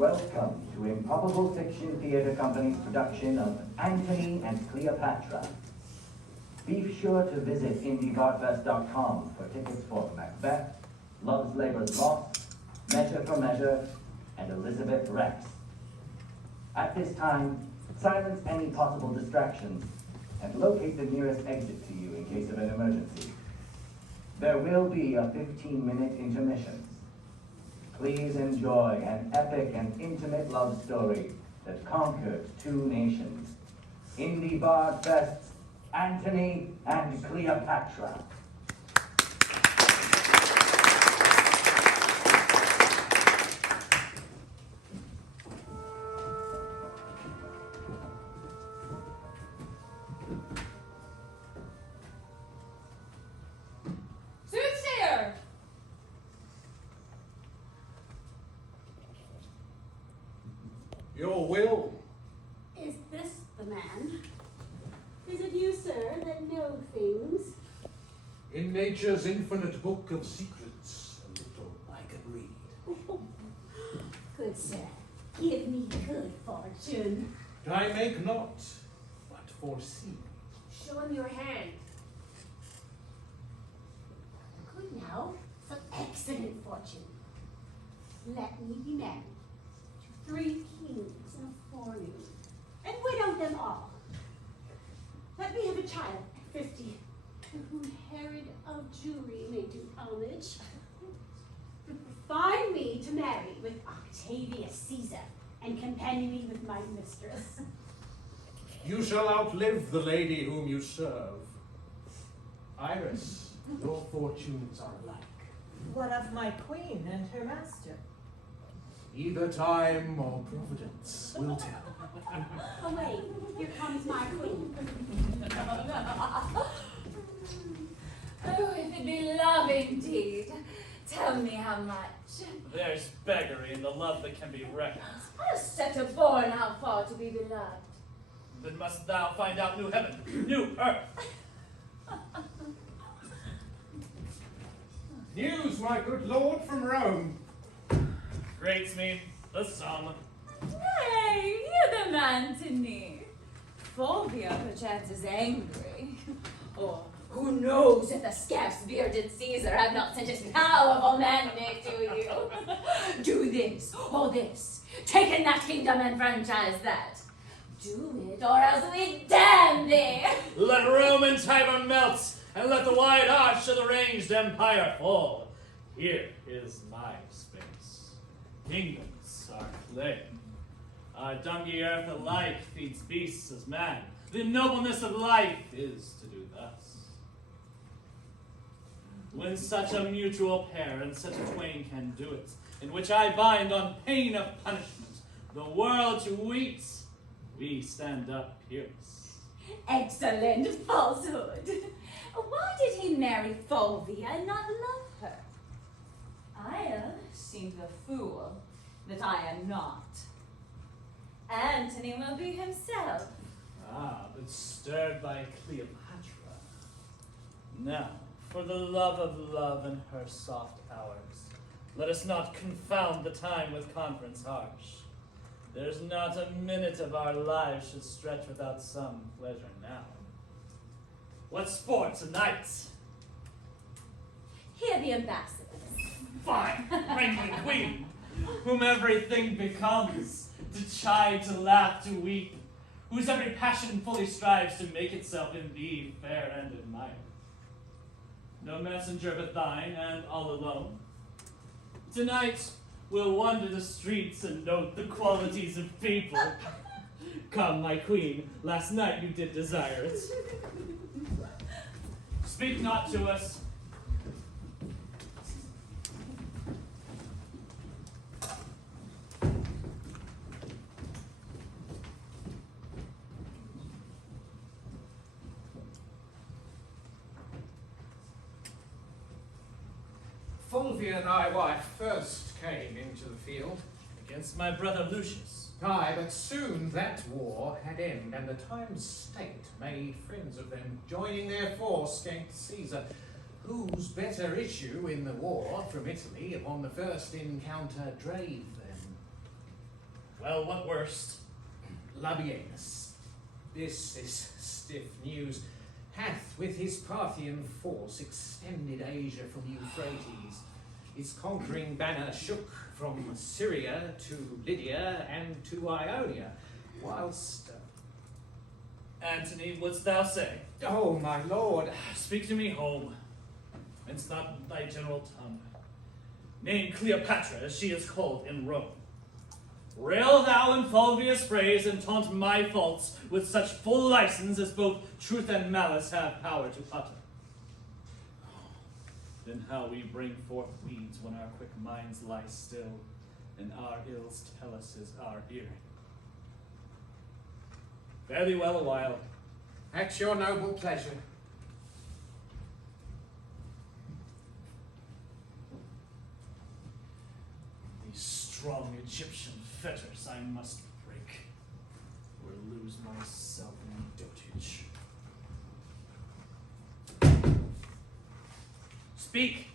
Welcome to Improbable Fiction Theatre Company's production of Antony and Cleopatra. Be sure to visit IndieBartFest.com for tickets for Macbeth, Love's Labour's Lost, Measure for Measure, and Elizabeth Rex. At this time, silence any possible distractions and locate the nearest exit to you in case of an emergency. There will be a 15-minute intermission. Please enjoy an epic and intimate love story that conquered 2 nations. Indie Bard Fest's Antony and Cleopatra. Your will. Is this the man? Is it you, sir, that know things? In nature's infinite book of secrets, a little I can read. Good sir, give me good fortune. I make not, but foresee. Show him your hand. Good now, some excellent fortune. Let me be married to 3 kings in a forenoon, and widow them all. Let me have a child at 50, to whom Herod of Jewry may do homage. Find me to marry with Octavius Caesar, and companion me with my mistress. You shall outlive the lady whom you serve. Iris, your fortunes are alike. What of my queen and her master? Either time or providence will tell. Oh wait, here comes my queen. Oh, if it be love indeed, tell me how much. There's beggary in the love that can be reckoned. How set a born how far to be beloved? Then must thou find out new heaven, new earth. News, my good lord, from Rome. Greats me the sum. Nay, hear them, Antony. Fulvia perchance is angry. Or who knows if the scarce-bearded Caesar have not sent his powerful mandate to you. Do this, or this. Take in that kingdom and franchise that. Do it, or else we damn thee. Let Roman Tiber melt, and let the wide arch of the ranged empire fall. Here is my space. Kingdoms are clay. Our dungy earth alike feeds beasts as man. The nobleness of life is to do thus. When such a mutual pair and such a twain can do it, in which I bind on pain of punishment, the world to weeps, we stand up peerless. Excellent falsehood. Why did he marry Fulvia and not love her? I'll seem the fool that I am not. Antony will be himself. Ah, but stirred by Cleopatra. Now, for the love of love and her soft hours, let us not confound the time with conference harsh. There's not a minute of our lives should stretch without some pleasure now. What sports and nights? Hear the ambassadors. Fine, reigning queen, whom everything becomes, to chide, to laugh, to weep, whose every passion fully strives to make itself in thee fair and admired. No messenger but thine, and all alone. Tonight we'll wander the streets and note the qualities of people. Come, my queen, last night you did desire it. Speak not to us. Fulvia and I, wife, first came into the field. Against my brother Lucius. Aye, but soon that war had end, and the times state made friends of them, joining their force against Caesar, whose better issue in the war from Italy upon the first encounter drave them. Well, what worst? Labienus, this is stiff news, hath with his Parthian force extended Asia from Euphrates. His conquering banner shook from Syria to Lydia and to Ionia, whilst... Antony, wouldst thou say? Oh, my lord, Speak to me home. Mince not thy general tongue. Name Cleopatra, as she is called in Rome. Rail thou in Fulvia's praise, and taunt my faults with such full license as both truth and malice have power to utter. Then how we bring forth weeds when our quick minds lie still, and our ills tell us is our hearing. Fare thee well a while. at your noble pleasure. These strong Egyptian fetters I must break, or lose myself in dotage. Speak!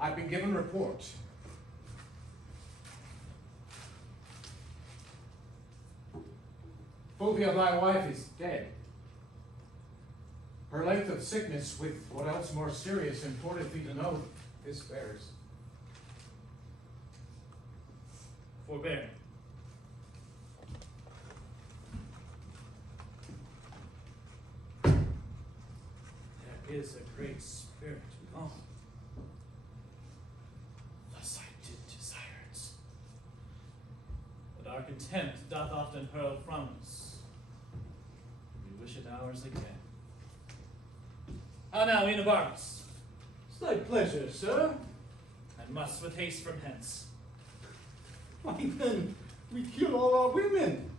I've been given report. Fulvia, thy wife, is dead. Her length of sickness, with what else more serious imported thee to know, this bears. Forbear. There is a great spirit gone. Thus I did desire it. But our contempt doth often hurl from us. We wish it ours again. How now, Enobarbus? It's thy pleasure, sir. I must with haste from hence. Why then, we kill all our women.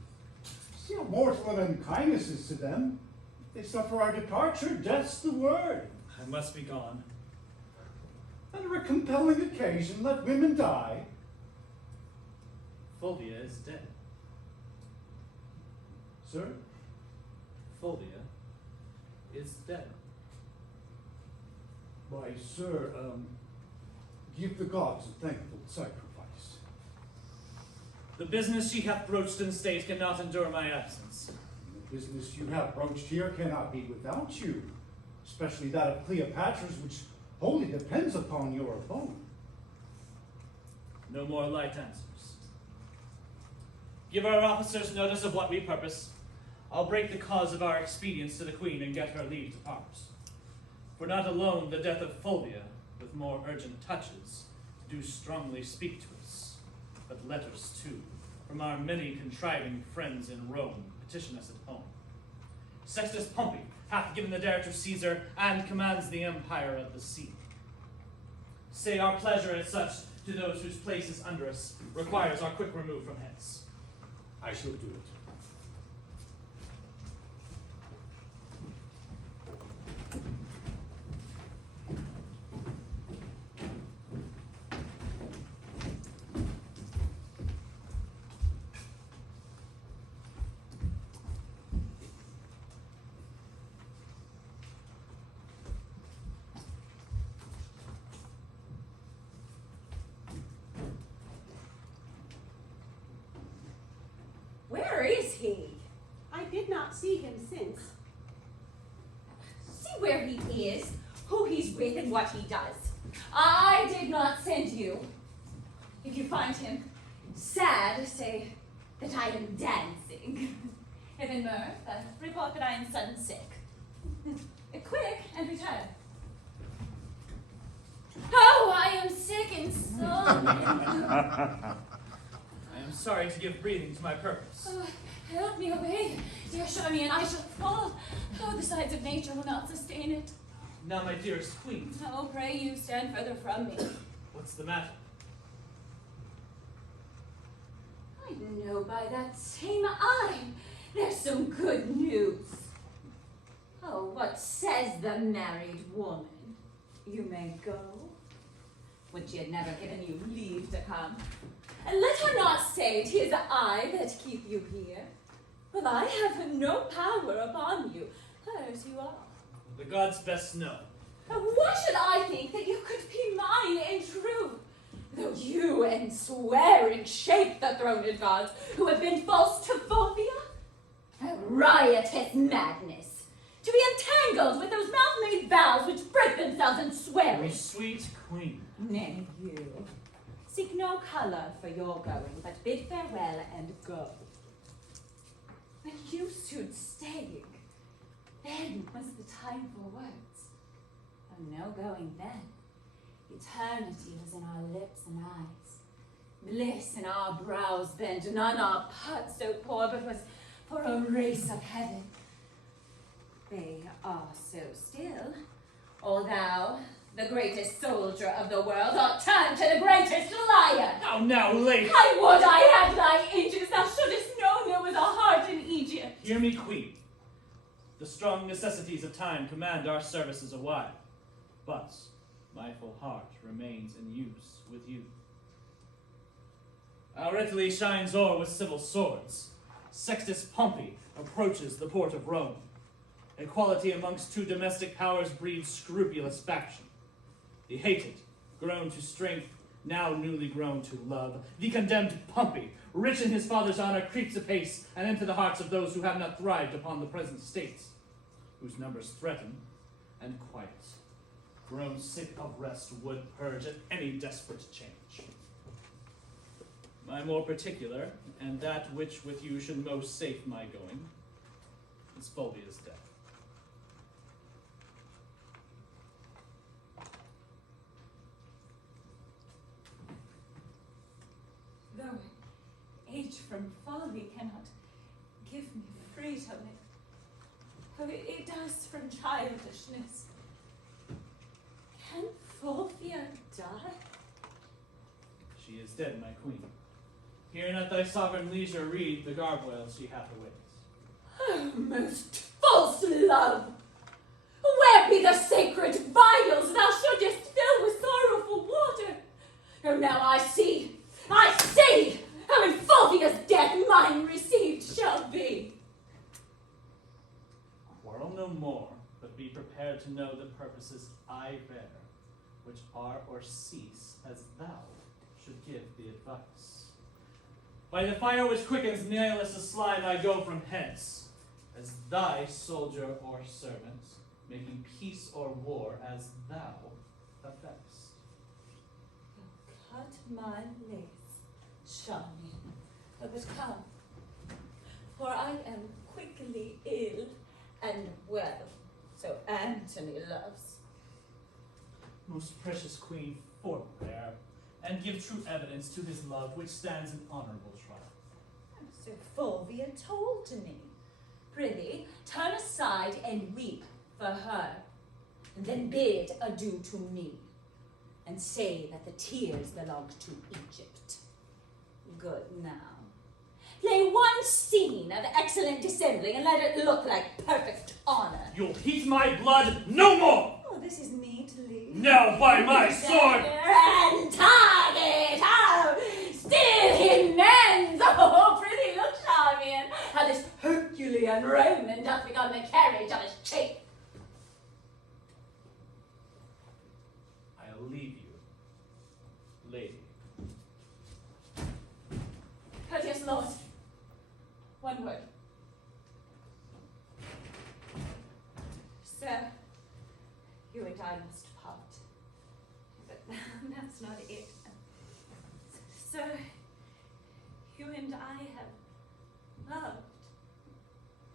See how mortal and unkindness is to them. If they suffer our departure, death's the word. I must be gone. Under a compelling occasion, let women die. Fulvia is dead. Sir? Fulvia is dead. Why, sir, give the gods a thankful sacrifice. The business she hath broached in state cannot endure my absence. The business you have broached here cannot be without you, especially that of Cleopatra's, which wholly depends upon your abode. No more light answers. Give our officers notice of what we purpose. I'll break the cause of our expedience to the queen and get her leave to part. For not alone the death of Fulvia, with more urgent touches, do strongly speak to us, but letters too, from our many contriving friends in Rome, petition us at home. Sextus Pompey hath given the dare to Caesar, and commands the empire of the sea. Say our pleasure is such to those whose place is under us, requires our quick remove from hence. I shall do it. Where is he? I did not see him since. See where he is, who he's with, and what he does. I did not send you. If you find him sad, say that I am dancing. If in mirth, report that I am sudden sick. Quick, and return. Oh, I am sick and so. I am sorry to give breathing to my purpose. Oh, help me away, dear Charmian, I shall fall. Oh, the sides of nature will not sustain it. Now, my dearest queen, Oh, pray you stand further from me. what's the matter? I know by that same eye there's some good news. Oh, what says the married woman? You may go. Would she had never given you leave to come? And let her not say 'tis I that keep you here. Well, I have no power upon you. Hers you are. The gods best know. Why should I think that you could be mine in truth? Though you when swearing shape the throned gods who have been false to Fulvia? A riotous madness, to be entangled with those mouth-made vows which break themselves in O swearing. sweet queen, Nay, you. Seek no colour for your going, but bid farewell and go. When you sued staying, then was the time for words. Oh, no going then. Eternity was in our lips and eyes. Bliss in our brows bent, none our parts so poor, but was for a race of heaven. They are so still. O thou, the greatest soldier of the world, art turned to the greatest liar. how now, lady? I would I had thy ages, thou shouldest know there was a heart in Egypt. Hear me, queen. The strong necessities of time command our services awhile, but my full heart remains in use with you. Our Italy shines o'er with civil swords. Sextus Pompey approaches the port of Rome. Equality amongst two domestic powers breeds scrupulous faction. The hated, grown to strength, now newly grown to love. The condemned Pompey, rich in his father's honor, creeps apace and into the hearts of those who have not thrived upon the present states, whose numbers threaten and quiet. Grown sick of rest, would purge at any desperate change. My more particular, and that which with you should most safe my going, is Fulvia's death. Though age from folly cannot give me freedom, it does from childishness. Can Fulvia die? She is dead, my queen. Here and at thy sovereign leisure read the gargoyles she hath awaits. Oh, most false love! Where be the sacred vials thou shouldest fill with sorrowful water? Oh, now I see how in Fulvia's death mine received shall be. Quarrel no more, but be prepared to know the purposes I bear, which are or cease as thou should give the advice. By the fire which quickens Nihilus' slime I go from hence, as thy soldier or servant, making peace or war as thou affects. Cut my lace, charming, but come, for I am quickly ill and well, so Antony loves. Most precious queen, forbear, and give true evidence to his love, which stands in honorable trial. So Fulvia told me. Prithee, turn aside and weep for her, and then bid adieu to me, and say that the tears belong to Egypt. Good now. Play one scene of excellent dissembling, and let it look like perfect honor. You'll heat my blood no more! Oh, this is neatly. Now by my sword! And target! Oh, still he mends! Oh, pretty look, Charmian! How this Herculean Roman doth become the carriage of his chief. I'll leave you, lady. Courteous lord, one word. Sir, you and I must part. But that's not it. Sir, you and I have loved,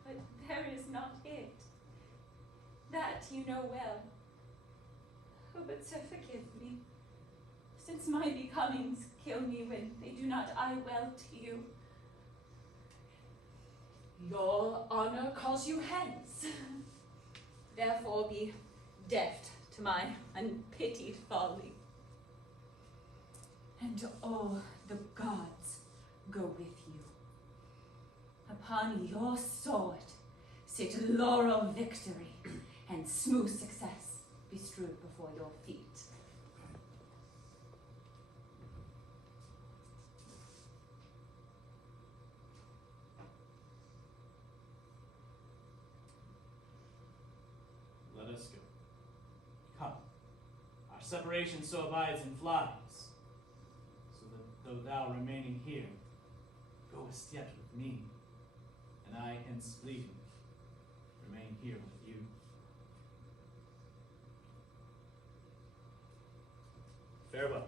but there is not it. That you know well. Oh, but sir, forgive me, since my becomings kill me when they do not eye well to you. Your honor calls you hence. Therefore be deft to my unpitied folly. And all the gods go with you. Upon your sword sit laurel victory, and smooth success be strewed before your feet. Let us go. Come. Our separation so abides and flies, so that though thou remaining here, goest yet with me, and I hence fleeting, remain here with you. Farewell.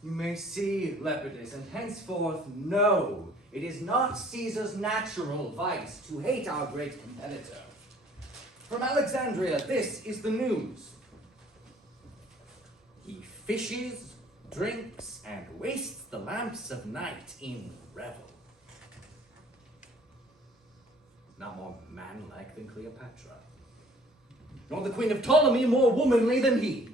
You may see, Lepidus, and henceforth know it is not Caesar's natural vice to hate our great competitor. From Alexandria, this is the news. He fishes, drinks, and wastes the lamps of night in revel. Not more manlike than Cleopatra, nor the queen of Ptolemy more womanly than he.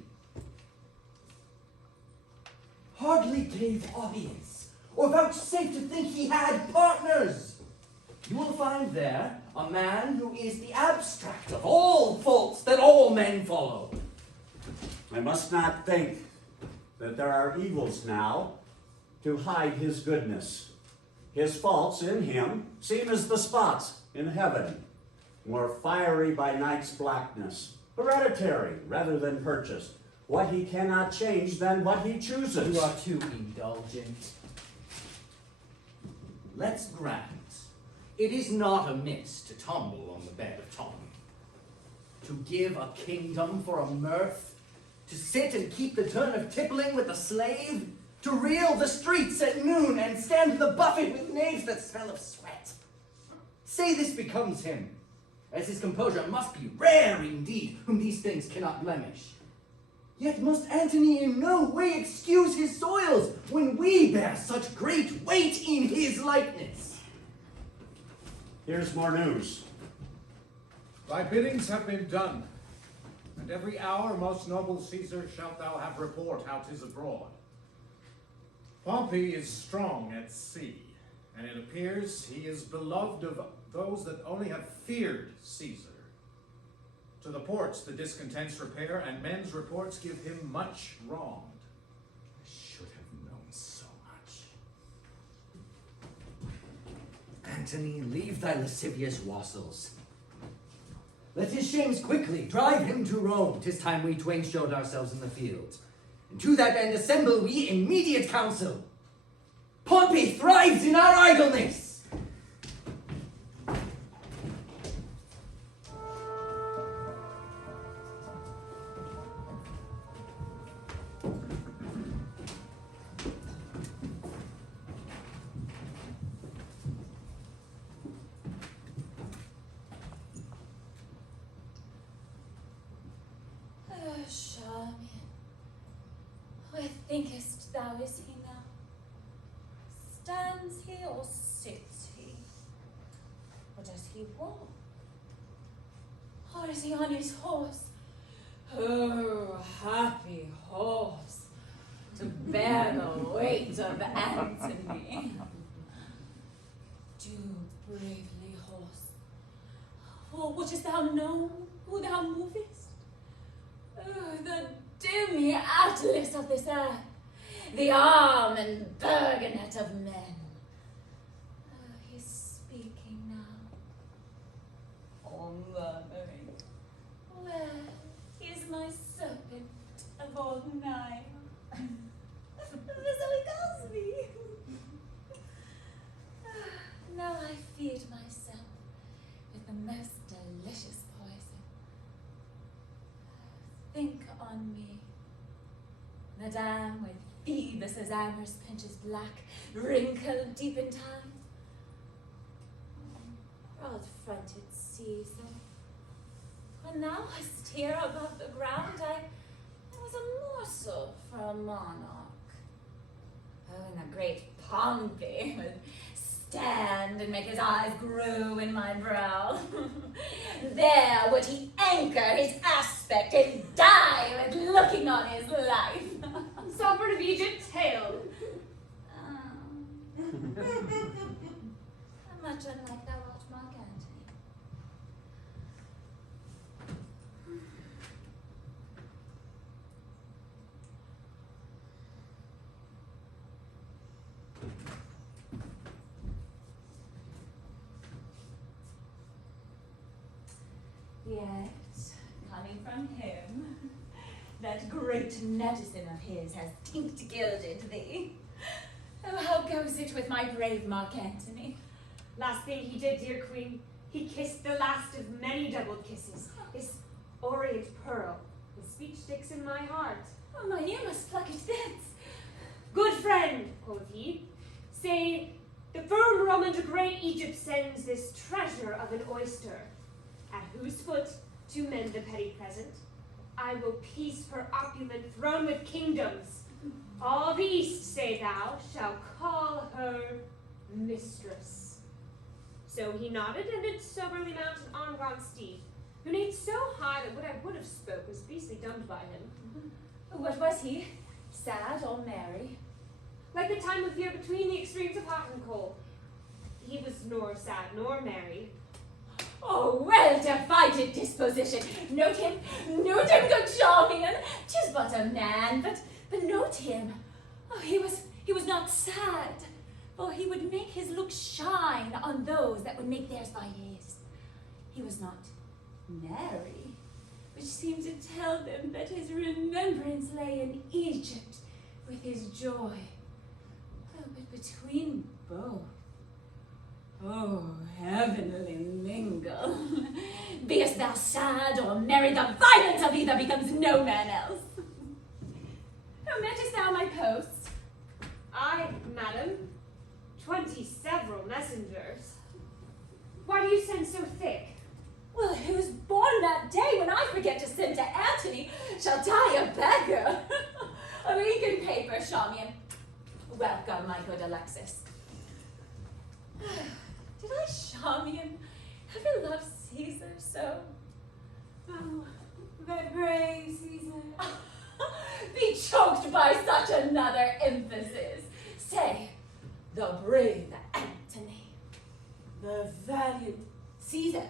Hardly gave audience, or vouchsafed to think he had partners. You will find there a man who is the abstract of all faults that all men follow. I must not think that there are evils now to hide his goodness. His faults in him seem as the spots in heaven, more fiery by night's blackness, hereditary rather than purchased. What he cannot change than what he chooses. You are too indulgent. Let's grant it is not amiss to tumble on the bed of Ptolemy, to give a kingdom for a mirth, to sit and keep the turn of tippling with a slave, to reel the streets at noon and stand the buffet with knaves that smell of sweat. Say this becomes him, as his composure must be rare indeed, whom these things cannot blemish. Yet must Antony in no way excuse his soils when we bear such great weight in his likeness. Here's more news. Thy biddings have been done, and every hour, most noble Caesar, shalt thou have report how 'tis abroad. Pompey is strong at sea, and it appears he is beloved of those that only have feared Caesar. To the ports the discontents repair, and men's reports give him much wronged. I should have known so much. Antony, leave thy lascivious wassels. Let his shames quickly drive him to Rome. 'Tis time we twain showed ourselves in the field. And to that end assemble we immediate council. Pompey thrives in our idleness. Charmian, where thinkest thou is he now? Stands he or sits he? Or does he walk? Or is he on his horse? Oh, happy horse, to bear the weight of Antony. Do bravely, horse, for wouldst thou know who thou movest? Oh, the dim atlas of this earth, the arm and burgonet of men. Oh, he's speaking now, or murmuring. Where is my serpent of old Nile? So he calls me. Now I feed myself with the most delicious poison. Think on me, Madame, with Phoebus's amorous pinches black, wrinkled deep in time. Broad-fronted Caesar, when thou wast here above the ground, I was a morsel for a monarch. Oh, and the great Pompey would stand and make his eyes grow in my brow. There would he anchor his aspect and die with looking on his life. Sovereign of Egypt, hail! Much unlike thou art, Mark Antony. Yet, coming from him, that great medicine of his has tinked gilded thee. Oh, how goes it with my brave Mark Antony? Last thing he did, dear queen, he kissed the last of many doubled kisses. His orient pearl. His speech sticks in my heart. Oh, mine ear must pluck it thence. Good friend, quoth he, say, the firm Roman to great Egypt sends this treasure of an oyster, at whose foot, to mend the petty present, I will piece her opulent throne with kingdoms. All the east, say thou, shall call her mistress. So he nodded, and did soberly mount an on-gone steed, who neighed so high that what I would have spoke was beastly dumbed by him. What was he? Sad or merry? Like the time of year between the extremes of hot and cold. He was nor sad nor merry. Oh, well divided disposition. Note him, good Charmian. 'Tis but a man, but note him. Oh, he was not sad, for he would make his look shine on those that would make theirs by his. He was not merry, which seemed to tell them that his remembrance lay in Egypt with his joy. Oh, but between both, oh, heavenly mingle. Beest thou sad or merry, the violence of either becomes no man else. Oh, mettest thou my post? I, madam, 20 several messengers. Why do you send so thick? Well, who's born that day when I forget to send to Antony shall die a beggar. Oh, ink and paper, Charmian. Welcome, my good Alexis. Did I, Charmian, ever love Caesar so? Oh, that brave Caesar. Be choked by such another emphasis. Say, the brave Antony, the valiant Caesar.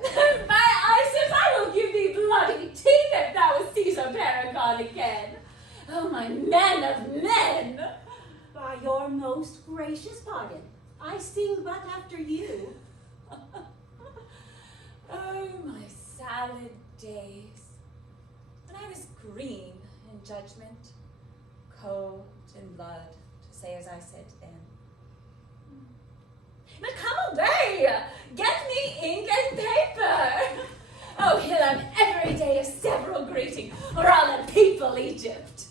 My Isis, I will give thee bloody teeth if thou was Caesar Paragon again. Oh, my man of men. By your most gracious pardon, I sing but after you. Oh, my salad days, when I was green in judgment, cold in blood, to say as I said then. But come away! Get me ink and paper! Oh, he'll have every day a several greeting, or I'll unpeople Egypt.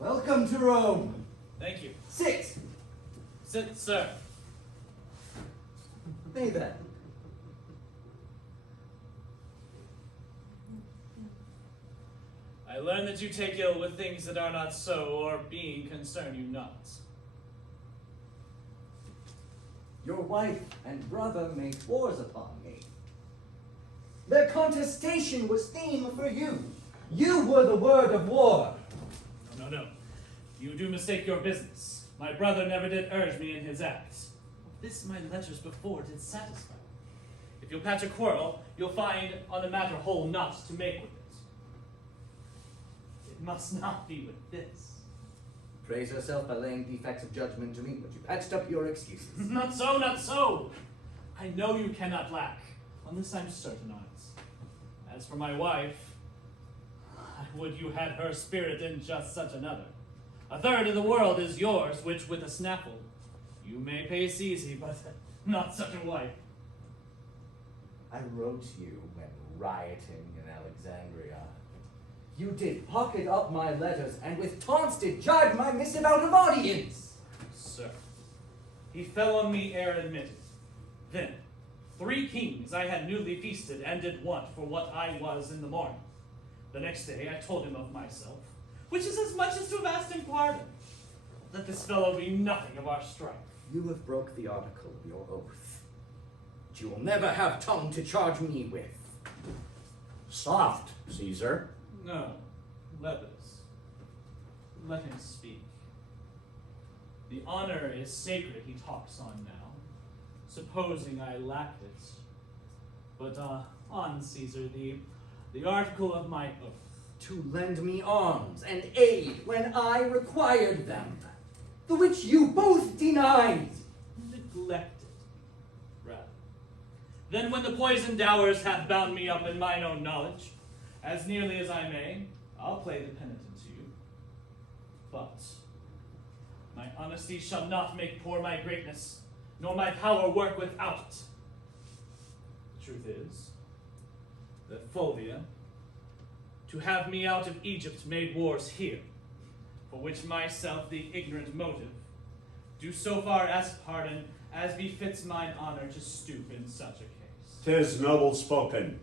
Welcome to Rome. Thank you. Sit. Sit, sir. Nay then. I learn that you take ill with things that are not so, or being concern you not. Your wife and brother made wars upon me. Their contestation was theme for you. You were the word of war. No. You do mistake your business. My brother never did urge me in his acts. This my letters before did satisfy. If you'll patch a quarrel, you'll find on the matter whole not to make with it. It must not be with this. Praise yourself by laying defects of judgment to me, but you patched up your excuses. Not so. I know you cannot lack. On this I'm certain on't. As for my wife, I would you had her spirit in just such another. A third of the world is yours, which with a snaffle you may pace easy, but not such a wife. I wrote you when rioting in Alexandria. You did pocket up my letters, and with taunts did jibe my missive out of audience. Sir, he fell on me ere admitted. Then, 3 kings I had newly feasted, and did want for what I was in the morning. The next day I told him of myself, which is as much as to have asked him pardon. Let this fellow be nothing of our strife. You have broke the article of your oath, which you will never have tongue to charge me with. Soft, Caesar. No, Lebus. Let him speak. The honor is sacred he talks on now, supposing I lacked it. But on, Caesar, the article of my oath. To lend me arms and aid when I required them, the which you both denied. Neglected, rather. Then when the poisoned hours hath bound me up in mine own knowledge, as nearly as I may, I'll play the penitent to you. But my honesty shall not make poor my greatness, nor my power work without it. The truth is that Fulvia, to have me out of Egypt, made wars here, for which myself, the ignorant motive, do so far ask pardon as befits mine honor to stoop in such a case. 'Tis noble spoken.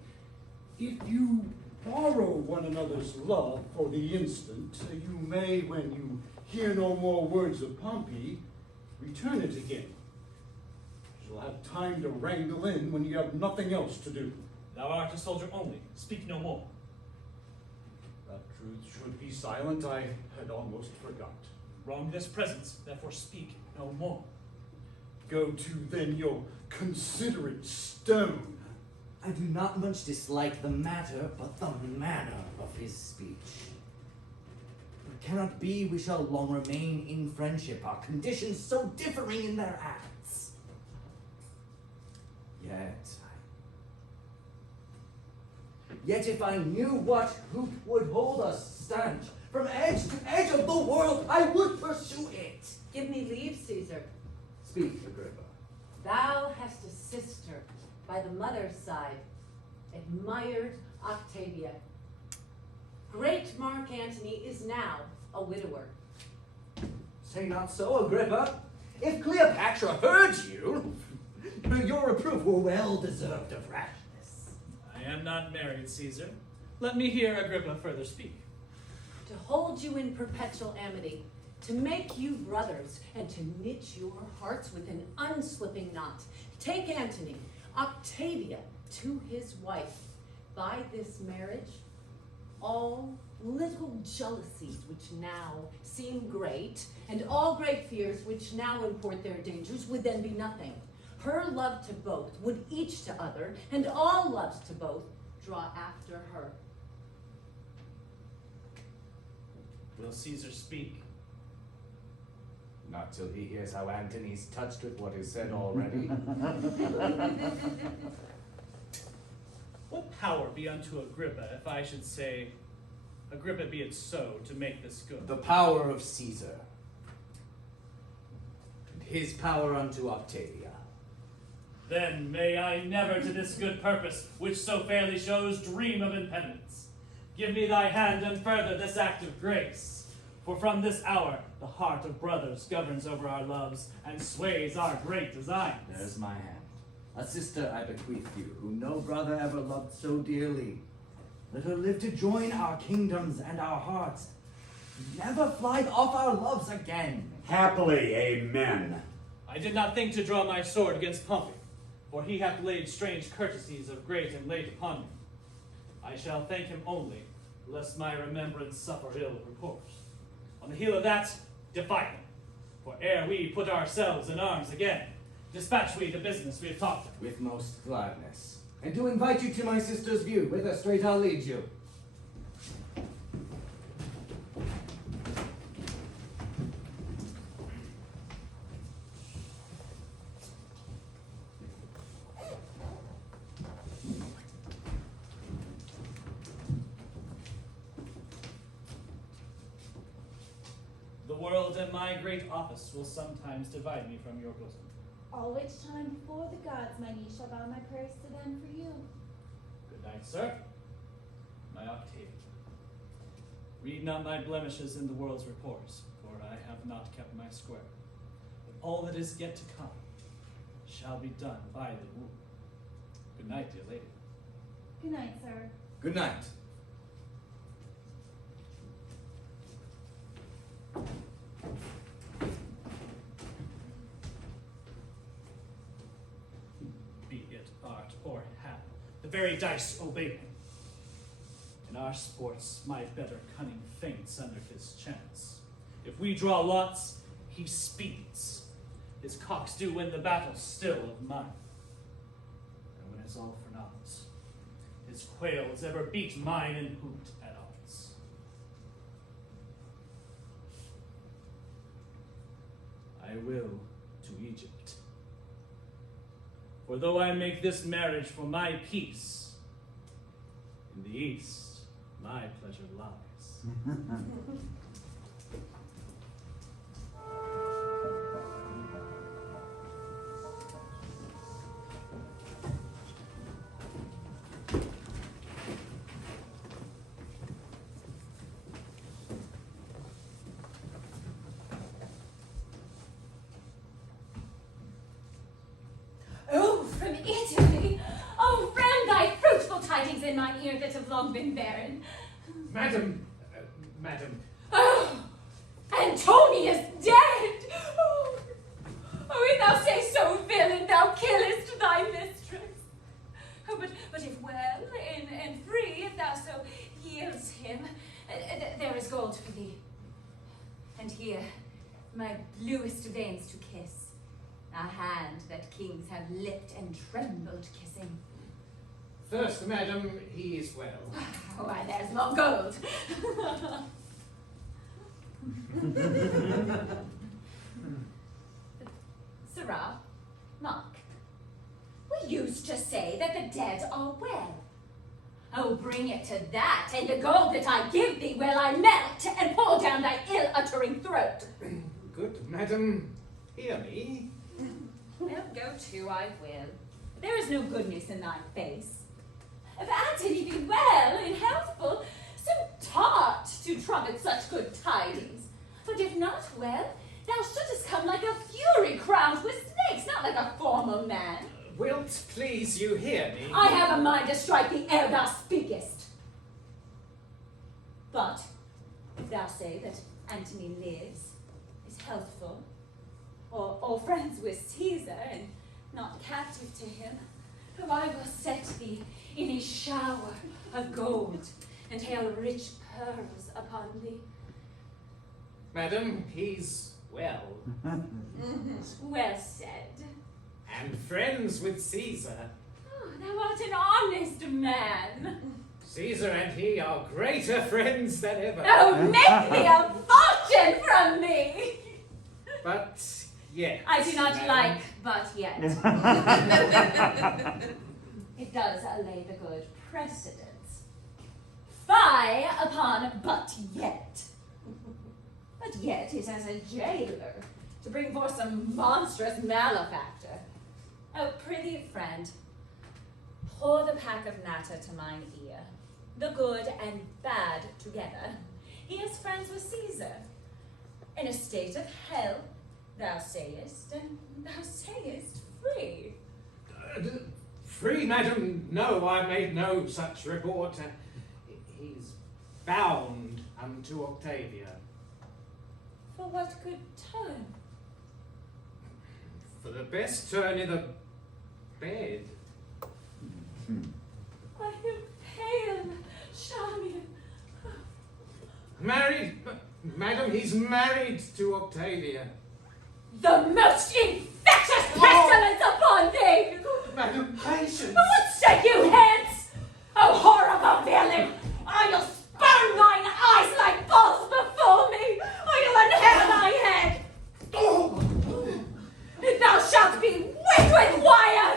If you borrow one another's love for the instant, you may, when you hear no more words of Pompey, return it again. You'll have time to wrangle in when you have nothing else to do. Thou art a soldier only, speak no more. That truth should be silent, I had almost forgot. Wrong this presence, therefore speak no more. Go to then your considerate stone. I do not much dislike the matter, but the manner of his speech. It cannot be we shall long remain in friendship, our conditions so differing in their acts. Yet if I knew what hoop would hold us stanch, from edge to edge of the world, I would pursue it. Give me leave, Caesar. Speak, Agrippa. Thou hast a sister by the mother's side, admired Octavia. Great Mark Antony is now a widower. Say not so, Agrippa. If Cleopatra heard you, your reproof were well deserved of rashness. I am not married, Caesar. Let me hear Agrippa further speak. To hold you in perpetual amity, to make you brothers, and to knit your hearts with an unslipping knot. Take Antony, Octavia, to his wife. By this marriage, all little jealousies which now seem great, and all great fears which now import their dangers, would then be nothing. Her love to both would each to other, and all loves to both draw after her. Will Caesar speak? Not till he hears how Antony's touched with what is said already. What power be unto Agrippa if I should say, Agrippa be it so, to make this good? The power of Caesar, and his power unto Octavia. Then may I never to this good purpose, which so fairly shows, dream of impediments. Give me thy hand, and further this act of grace. For from this hour, the heart of brothers governs over our loves, and sways our great designs. There's my hand. A sister I bequeath you, who no brother ever loved so dearly. Let her live to join our kingdoms and our hearts. Never fly off our loves again. Happily, amen. I did not think to draw my sword against Pompey, for he hath laid strange courtesies of great and late upon me. I shall thank him only, lest my remembrance suffer ill report. On the heel of that, defy him, for ere we put ourselves in arms again, dispatch we the business we have talked of. With most gladness. And do invite you to my sister's view, whither straight I'll lead you. The world and my great office will sometimes divide me from your bosom. All which time before the gods, my niece shall bow my prayers to them for you. Good night, sir. My Octavia. Read not my blemishes in the world's reports, for I have not kept my square. But all that is yet to come shall be done by the rule. Good night, dear lady. Good night, sir. Good night. Be it art or hap, the very dice obey him. In our sports, my better cunning faints under his chance. If we draw lots, he he speeds. His cocks do win the battle still of mine. And when it's all for naught, his quails ever beat mine and hoot at odds. I will to Egypt. For though I make this marriage for my peace, in the east my pleasure lies. Oh, from Italy! Oh, friend, thy fruitful tidings in mine ear that have long been barren. Madam. Oh, Antony is dead! Oh, if thou say so, villain, thou killest thy mistress. Oh, but if well and free, if thou so yields him, there is gold for thee. And here, my bluest veins to kiss. A hand that kings have lipped and trembled kissing. First, madam, he is well. Why, there's more gold. Sirrah, Mark, we used to say that the dead are well. Oh, bring it to that, and the gold that I give thee will I melt and pour down thy ill-uttering throat. Good madam, hear me. Well, go to, I will. There is no goodness in thy face. If Antony be well and healthful, so taught to trumpet such good tidings. But if not well, thou shouldest come like a fury crowned with snakes, not like a formal man. Wilt please you hear me? I have a mind to strike the air thou speakest. But if thou say that Antony lives, is healthful, or friends with Caesar, and not captive to him, I will set thee in a shower of gold, and hail rich pearls upon thee. Madam, he's well. Well said. And friends with Caesar. Oh, thou art an honest man. Caesar and he are greater friends than ever. Oh, make me a fortune from me! But yet. I do not madam. like but yet. It does lay the good precedence. Fie upon but yet. But yet is as a jailer to bring forth some monstrous malefactor. Oh, prithee, friend, pour the pack of natter to mine ear, the good and bad together. He is friends with Caesar. In a state of health, thou sayest, and thou sayest free. Free, madam? No, I made no such report. He's bound unto Octavia. For what good turn? For the best turn i' the bed. I am pale, Charmian. Married? Madam, he's married to Octavia. The most infectious pestilence upon thee! Madam, patience! What say you hence? O horrible villain! I will spurn thine eyes like balls before me! I will inhale thy head! Thou shalt be wet with wire,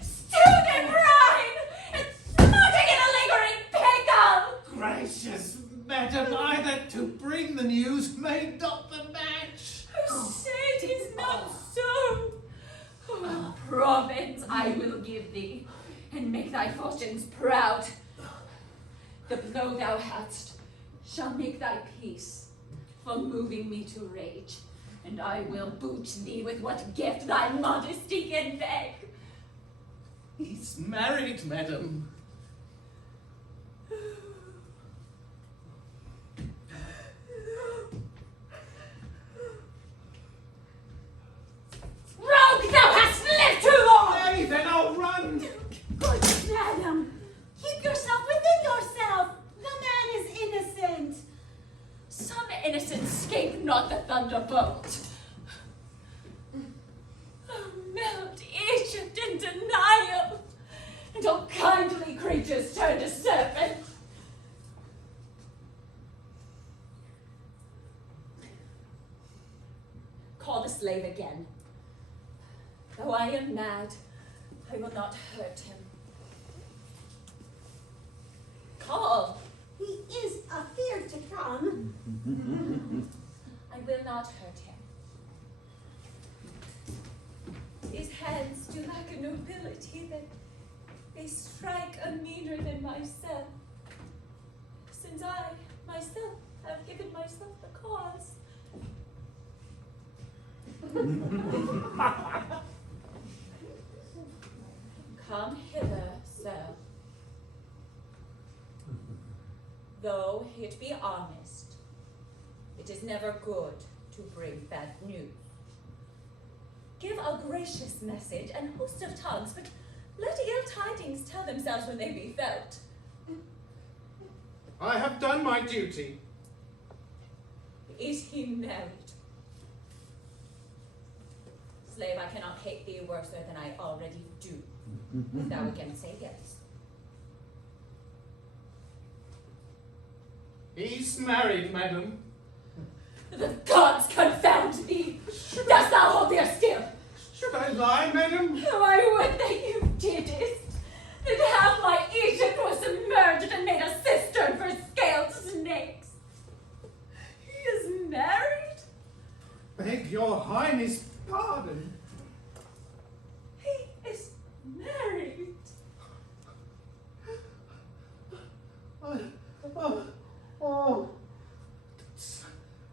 stewed in brine, and smarting in a lingering pickle! Gracious madam, I that to bring the news made not the match. Who said it is not so? A province I will give thee, and make thy fortunes proud. The blow thou hadst shall make thy peace, for moving me to rage, and I will boot thee with what gift thy modesty can beg. He's married, madam. Rogue, thou hast lived too long! Nay, then I'll run! Good madam, keep yourself within yourself. The man is innocent. Some innocent 'scape not the thunderbolt. in denial, and all kindly creatures turn to serpents. Call the slave again. Though I am mad, I will not hurt him. Call. He is afeard to come. I will not hurt him. His hands do lack a nobility that they strike a meaner than myself, since I myself have given myself the cause. Come hither, sir. Though it be honest, it is never good to bring bad news. Give a gracious message and host of tongues, but let ill tidings tell themselves when they be felt. I have done my duty. Is he married? Slave, I cannot hate thee worse than I already do. If thou again say yes. He's married, madam. The gods confound thee! Dost thou hold there still? Should I lie, madam? I would that you didst. That half my Egypt was submerged and made a cistern for scaled snakes. He is married? Beg your highness pardon. He is married.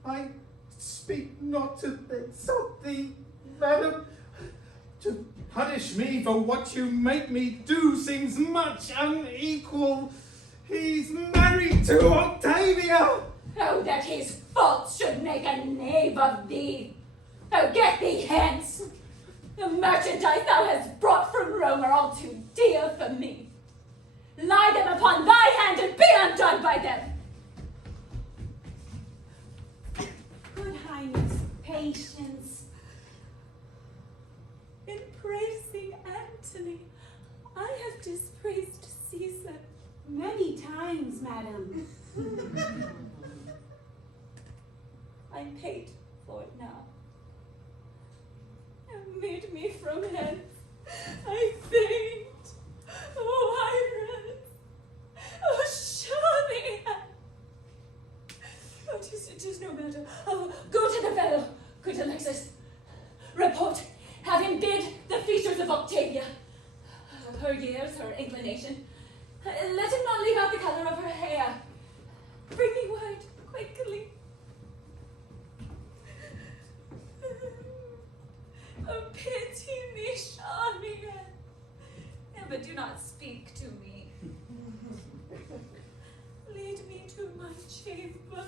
I speak not to insult thee, madam. To punish me for what you make me do seems much unequal. He's married to Octavia. Oh, that his faults should make a knave of thee. Oh, get thee hence. The merchandise thou hast brought from Rome are all too dear for me. Lie them upon thy hand and be undone by them. Good highness, patience. In praising Antony, I have dispraised Caesar. Many times, madam. I'm paid for it now. Lead me from hence. I faint. Oh, Iris. Oh, surely. Oh, it is no matter. Oh, go to the fellow. Good Alexis. Report. Have him bid the features of Octavia. Her years, her inclination. Let him not leave out the color of her hair. Bring me word quickly. Oh, pity me, Charmian. But do not speak to me. Lead me to my chamber.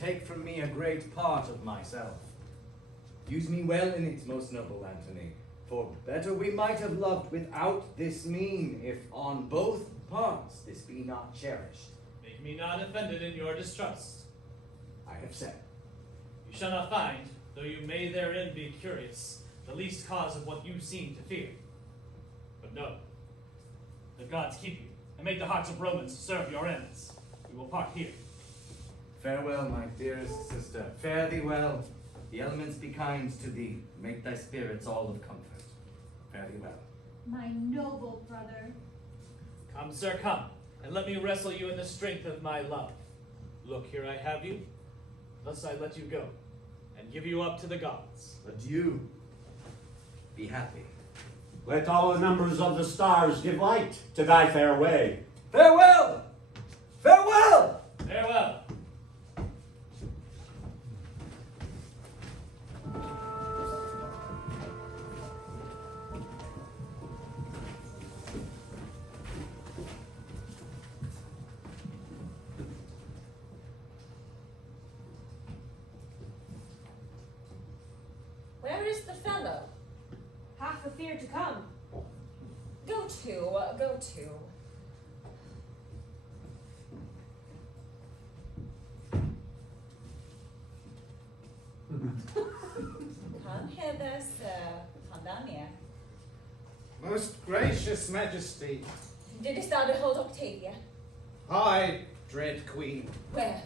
Take from me a great part of myself. Use me well in it, most noble Antony, for better we might have loved without this mean, if on both parts this be not cherished. Make me not offended in your distrust. I have said. You shall not find, though you may therein be curious, the least cause of what you seem to fear. But no, the gods keep you, and make the hearts of Romans serve your ends. We will part here. Farewell, my dearest sister. Fare thee well. The elements be kind to thee. Make thy spirits all of comfort. Fare thee well. My noble brother. Come, sir, come, and let me wrestle you in the strength of my love. Look, here I have you. Thus I let you go, and give you up to the gods. Adieu. Be happy. Let all the numbers of the stars give light to thy fair way. Farewell! Farewell! Farewell. just the fellow. Half a fear to come. Go to. Come hither, sir. Come down here. Most gracious Majesty, Didst thou behold Octavia? I, dread Queen. Where?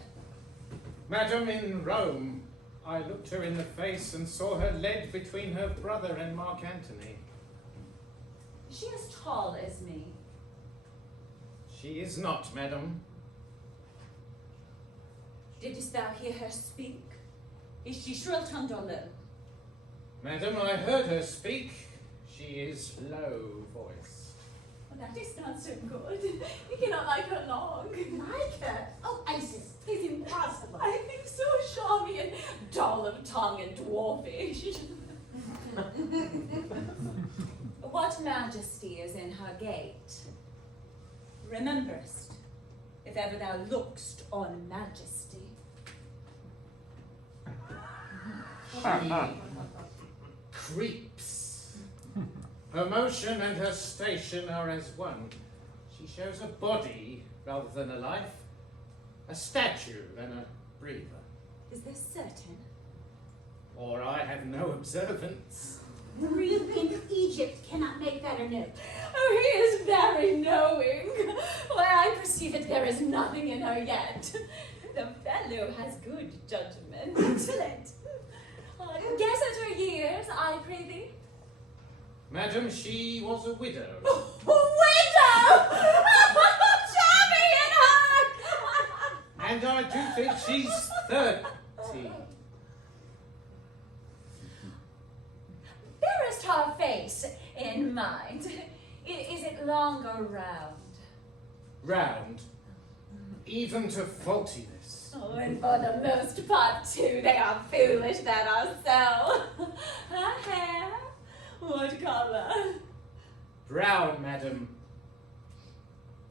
Madam, in Rome, I looked her in the face and saw her led between her brother and Mark Antony. Is she as tall as me? She is not, madam. Didst thou hear her speak? Is she shrill-tongued or low? Madam, I heard her speak. She is low-voiced. Well, that is not so good. You cannot like her long. Like her? Oh, Isis, it's impossible. I think so charming and dull of tongue and dwarfish. What majesty is in her gait? Rememberest, if ever thou look'st on majesty. She creeps. Her motion and her station are as one. She shows a body rather than a life, a statue than a breather. Is this certain? Or I have no observance. Three in Egypt cannot make better note. Oh, he is very knowing. Why, I perceive it there is nothing in her yet. The fellow has good judgment. Excellent. Guess at her years, I pray thee. Madam, she was a widow. Widow! Charming in her! And I do think she's 30. Fairest her face in mind. Is it long or round? Round, even to faultiness. Oh, and for the most part, too, they are foolish that are so. Her hair, what colour? Brown, madam.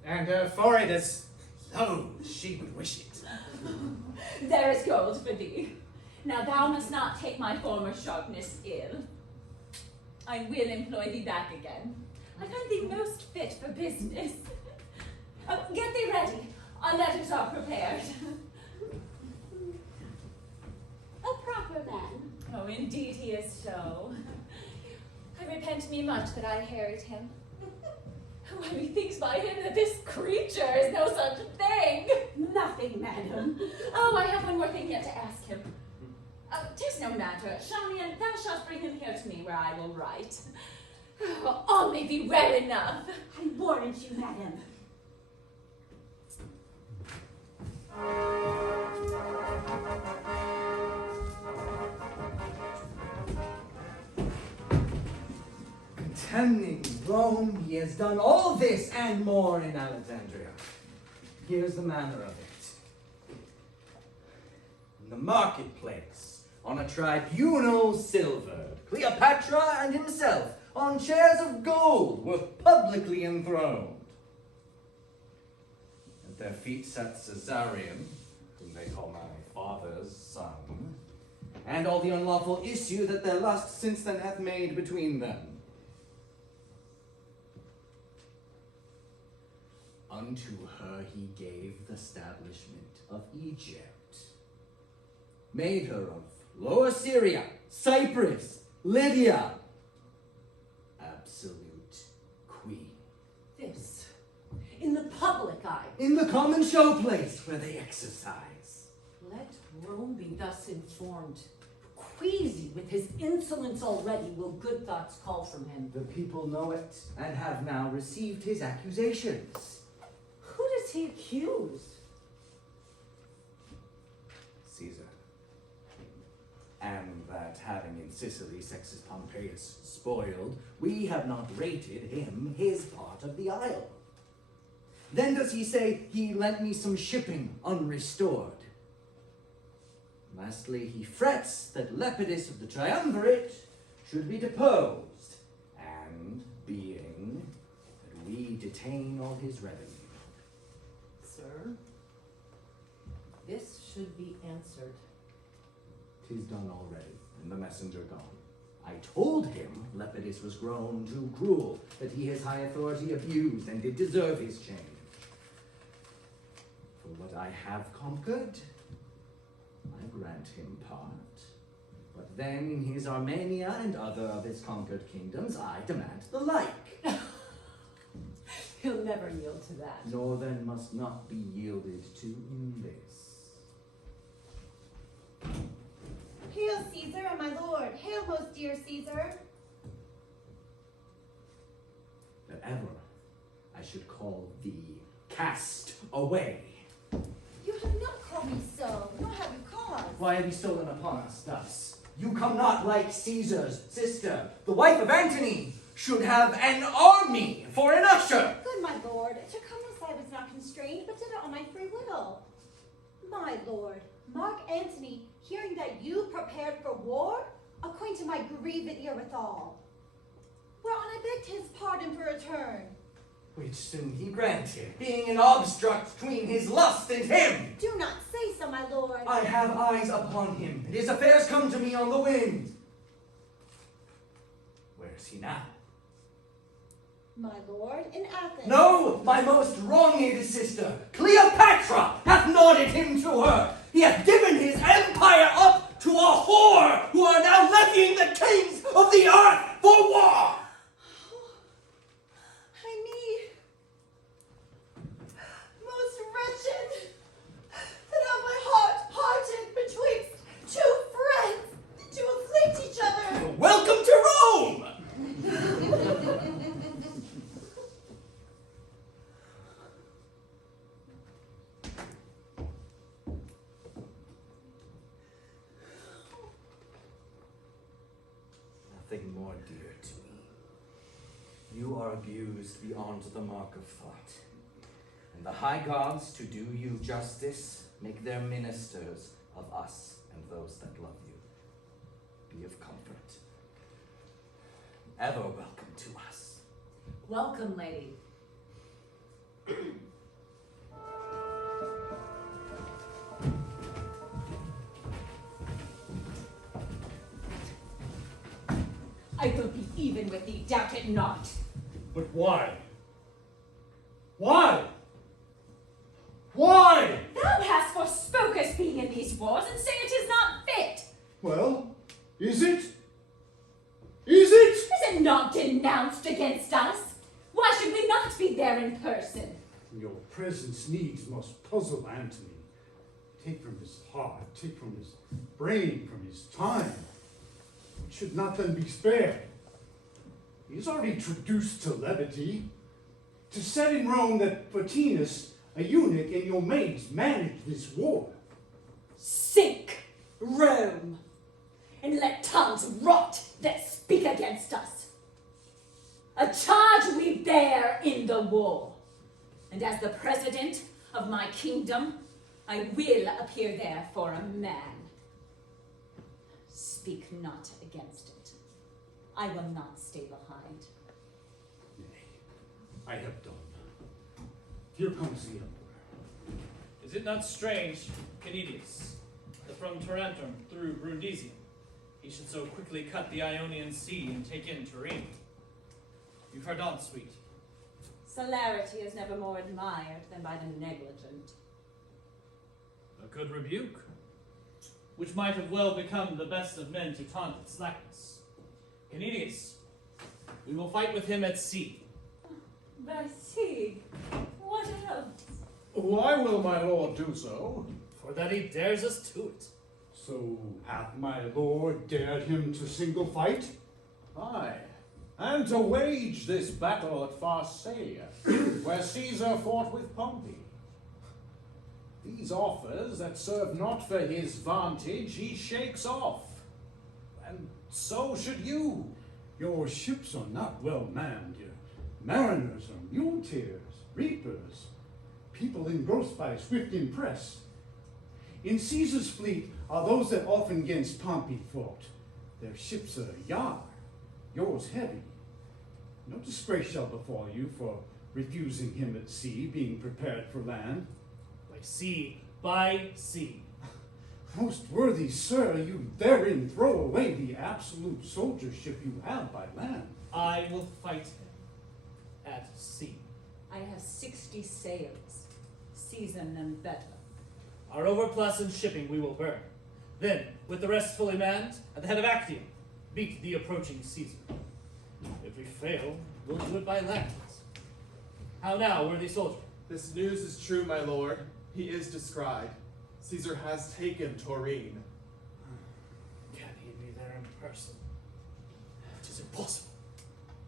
And her forehead as low as she would wish it. There is gold for thee. Now thou must not take my former sharpness ill. I will employ thee back again. I find thee most fit for business. Get thee ready. Our letters are prepared. A proper man. Oh, indeed he is so. I repent me much that I harried him. When methinks by him that this creature is no such thing. Nothing, madam. Oh, I have one more thing yet to ask him. 'Tis no matter. Charmian, thou shalt bring him here to me where I will write. All may be well enough. I warrant you, madam. Contemning Rome, he has done all this and more in Alexandria. Here's the manner of it. In the marketplace, on a tribunal silvered, Cleopatra and himself, on chairs of gold, were publicly enthroned. At their feet sat Caesarion, whom they call my father's son, and all the unlawful issue that their lust since then hath made between them. Unto her he gave the establishment of Egypt, made her of Lower Syria, Cyprus, Lydia, absolute queen. This, in the public eye. In the common showplace where they exercise. Let Rome be thus informed. Queasy with his insolence already will good thoughts call from him. The people know it and have now received his accusations. Who does he accuse? Caesar. And that having in Sicily Sextus Pompeius spoiled, we have not rated him his part of the isle. Then does he say he lent me some shipping unrestored. Lastly, he frets that Lepidus of the triumvirate should be deposed, and being that we detain all his revenue. Sir, this should be answered. 'Tis done already, and the messenger gone. I told him Lepidus was grown too cruel, that he his high authority abused, and did deserve his change. For what I have conquered, I grant him part. But then in his Armenia and other of his conquered kingdoms, I demand the like. He'll never yield to that. Nor then must not be yielded to in this. Hail, Caesar, and my lord. Hail, most dear Caesar. That ever I should call thee cast away. You have not called me so, nor have you cause. Why have you stolen upon us thus? You come not like Caesar's sister, the wife of Antony, should have an army for an usher. Good, my lord. To come as I was not constrained, but did it on my free will. My lord, Mark Antony, hearing that you prepared for war, acquainted my grieved ear withal. Whereon I begged his pardon for return. Which soon he granted, being an obstruct between his lust and him. Do not say so, my lord. I have eyes upon him, and his affairs come to me on the wind. Where is he now? My lord, in Athens. No, my most wronged sister, Cleopatra, hath nodded him to her. He hath given his empire up to a whore, who are now levying the kings of the earth for war. Ay me, most wretched, that have my heart parted betwixt two friends to afflict each other. Welcome to Rome! Nothing more dear to me. You are abused beyond the mark of thought. And the high gods, to do you justice, make their ministers of us and those that love you. Be of comfort. Ever welcome to us. Welcome, lady. I will be even with thee, doubt it not. But why? Why? Why? Thou hast forspoke us being in these wars, and say it is not fit. Well, is it? Is it? Is it not denounced against us? Why should we not be there in person? Your presence needs must puzzle Antony. Take from his heart, take from his brain, from his time. It should not then be spared. He is already traduced to levity. To set in Rome that Plotinus, a eunuch, and your maids managed this war. Sink, Rome, and let tongues rot that speak against us. A charge we bear in the war, and as the president of my kingdom, I will appear there for a man. Speak not against it. I will not stay behind. Nay, I have done. Here comes the emperor. Is it not strange, Canidius, that from Tarentum through Brundisium, he should so quickly cut the Ionian Sea and take in Turin? You've heard on, sweet. Celerity is never more admired than by the negligent. A good rebuke, which might have well become the best of men to taunt its slackness. Canidius, we will fight with him at sea. By sea? What else? Why will my lord do so? For that he dares us to it. So hath my lord dared him to single fight? Aye, and to wage this battle at Pharsalia, where Caesar fought with Pompey. These offers that serve not for his vantage he shakes off, and so should you. Your ships are not well manned. Your mariners are muleteers, reapers, people engrossed by swift impress. In Caesar's fleet are those that often against Pompey fought. Their ships are yard, yours heavy. No disgrace shall befall you for refusing him at sea, being prepared for land. By sea, by sea. Most worthy sir, you therein throw away the absolute soldiership you have by land. I will fight him at sea. I have 60 sails, season and better. Our overplus in shipping we will burn. Then, with the rest fully manned, at the head of Actium, beat the approaching Caesar. If we fail, we'll do it by land. How now, worthy soldier? This news is true, my lord. He is descried. Caesar has taken Taurine. Can he be there in person? It is impossible.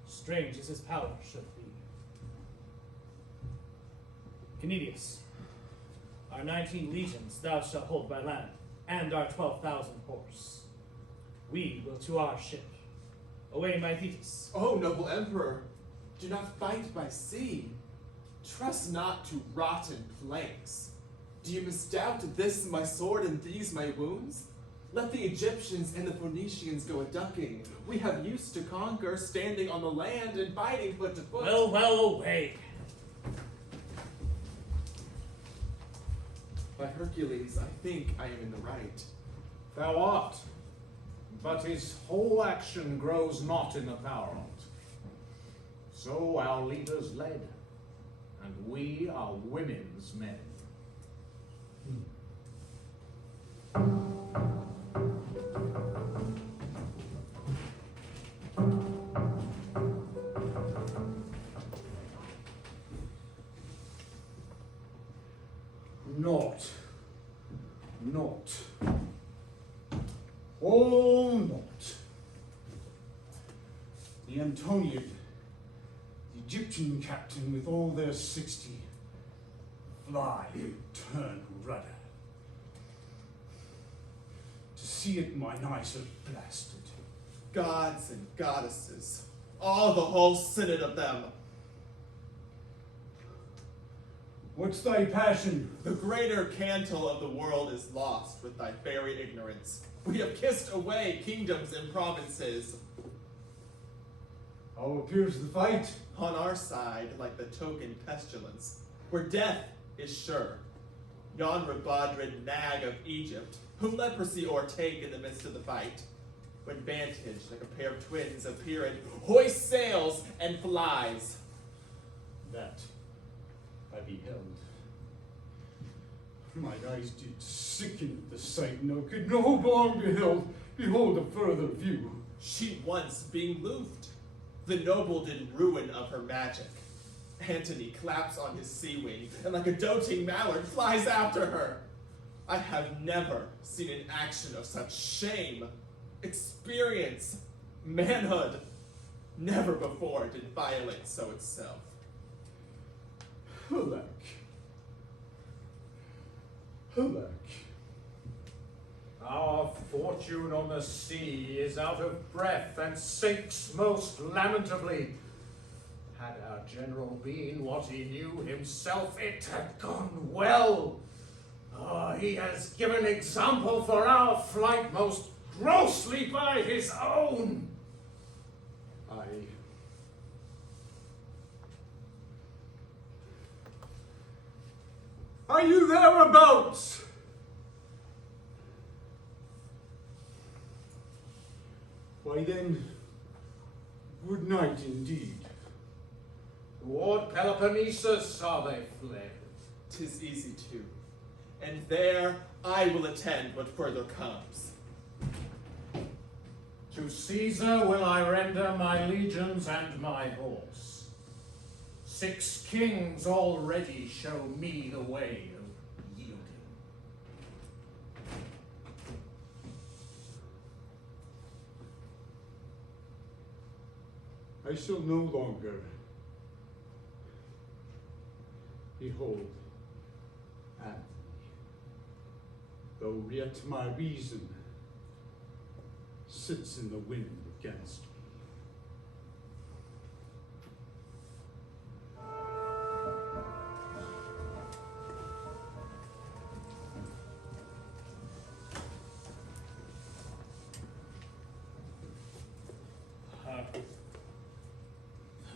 Strange as his power should be. Canedius, our 19 legions thou shalt hold by land, and our 12,000 horse. We will to our ship. Away, my Thetis. Oh, noble emperor, do not fight by sea. Trust not to rotten planks. Do you misdoubt this my sword and these my wounds? Let the Egyptians and the Phoenicians go a-ducking. We have use to conquer, standing on the land and fighting foot to foot. Well, well, away. By Hercules, I think I am in the right. Thou art, but his whole action grows not in the power on't. So our leaders led, and we are women's men. Not. The Antonian, the Egyptian captain with all their 60, fly, turn rudder. To see it, mine eyes are blasted. Gods and goddesses, all the whole synod of them. What's thy passion? The greater cantle of the world is lost with thy fairy ignorance. We have kissed away kingdoms and provinces. How appears the fight? On our side, like the token pestilence, where death is sure. Yon rebodred nag of Egypt, whom leprosy o'ertake in the midst of the fight, when vantage like a pair of twins appear and hoist sails and flies. That I beheld. Mine eyes did sicken at the sight, no could no long behold a further view. She once being loosed, the noble did ruin of her magic. Antony claps on his sea wing, and like a doting mallard flies after her. I have never seen an action of such shame, experience, manhood. Never before did violate so itself. Alack. Our fortune on the sea is out of breath and sinks most lamentably. Had our general been what he knew himself, it had gone well. He has given example for our flight most grossly by his own. Are you thereabouts? Why then, good night indeed. Toward Peloponnesus are they fled? 'Tis easy to, and there I will attend what further comes. To Caesar will I render my legions and my horse. 6 kings already show me the way of yielding. I shall no longer behold Antony, though yet my reason sits in the wind against me.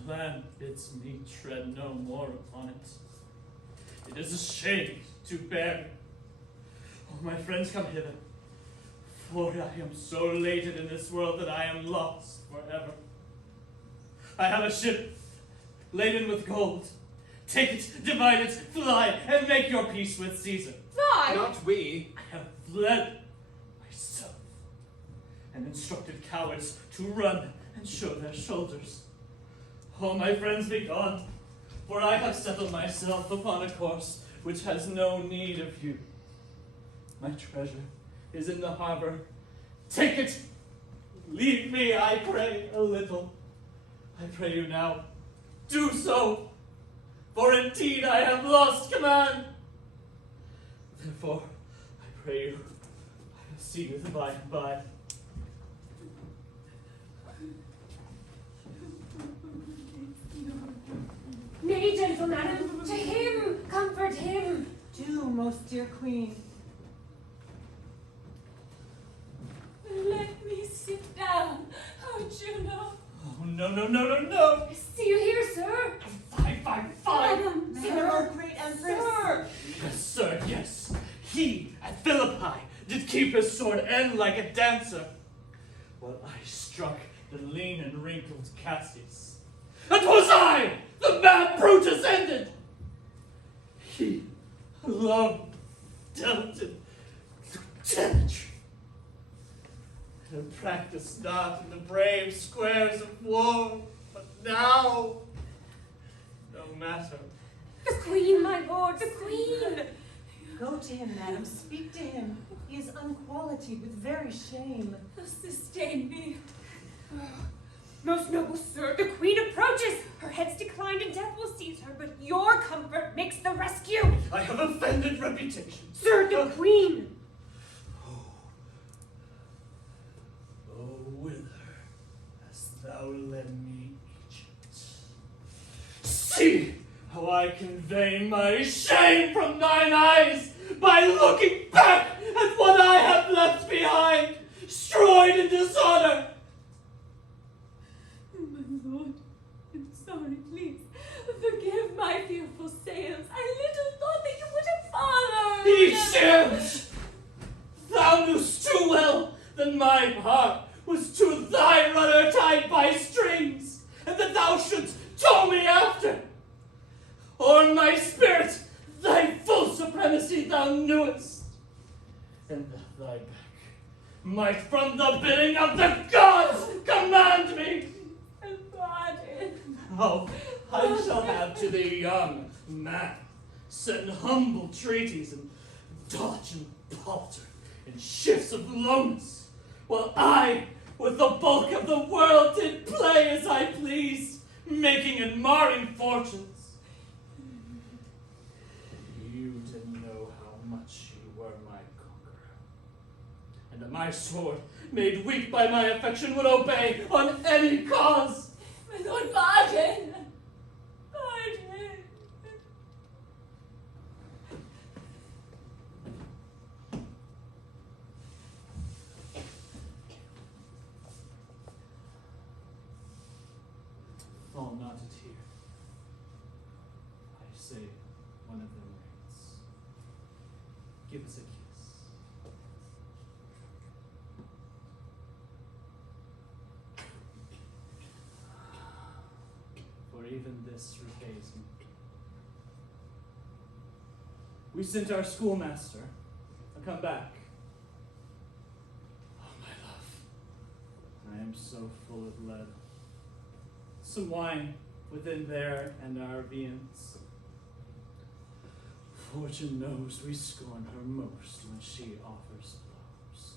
The land bids me tread no more upon it. It is a shame to bear. Oh, my friends, come hither, for I am so elated in this world that I am lost forever. I have a ship laden with gold. Take it, divide it, fly, and make your peace with Caesar. Fly? Not we. I have fled myself and instructed cowards to run and show their shoulders. Oh, my friends, be gone, for I have settled myself upon a course which has no need of you. My treasure is in the harbor. Take it. Leave me, I pray, a little. I pray you now, do so, for indeed I have lost command. Therefore, I pray you, I will see you by and by. Nay, gentle madam, to him, comfort him. Do, most dear queen. Let me sit down, oh Juno. Oh, no. See you here, sir. Fine. Madam, Sir, great empress. Sir. Yes, sir, yes. He, at Philippi, did keep his sword end like a dancer, while I struck the lean and wrinkled Cassius. And 'twas I, the mad Brutus, ended. He loved, dealt in tenantry, and practiced not in the brave squares of war, but now, no matter. The queen, my lord, the queen. Go to him, madam, speak to him. He is unqualified with very shame. Sustain me. Most noble sir, the queen approaches. Her head's declined and death will seize her, but your comfort makes the rescue. I have offended reputation. Sir, the queen. Oh, whither hast thou led me, Egypt? See how I convey my shame from thine eyes by looking back at what I have left behind, destroyed in dishonor. My lord, I'm sorry, please. Forgive my fearful sails. I little thought that you would have followed. He shams! Thou knewst too well that my heart was to thy rudder tied by strings, and that thou shouldst tow me after. On my spirit, thy full supremacy thou knewest, and that thy back might from the bidding of the gods command me. Now I shall have to the young man send humble treaties and dodge and palter in shifts of lowness, while I, with the bulk of the world, did play as I pleased, making and marring fortunes. You didn't know how much you were my conqueror, and that my sword, made weak by my affection, would obey on any cause. My lord, pardon. Pardon. Fall not a tear. I say one of them reigns. Give us a kiss. For even this repays me. We sent our schoolmaster to come back. Oh, my love, I am so full of lead. Some wine within there and our viands. Fortune knows we scorn her most when she offers flowers.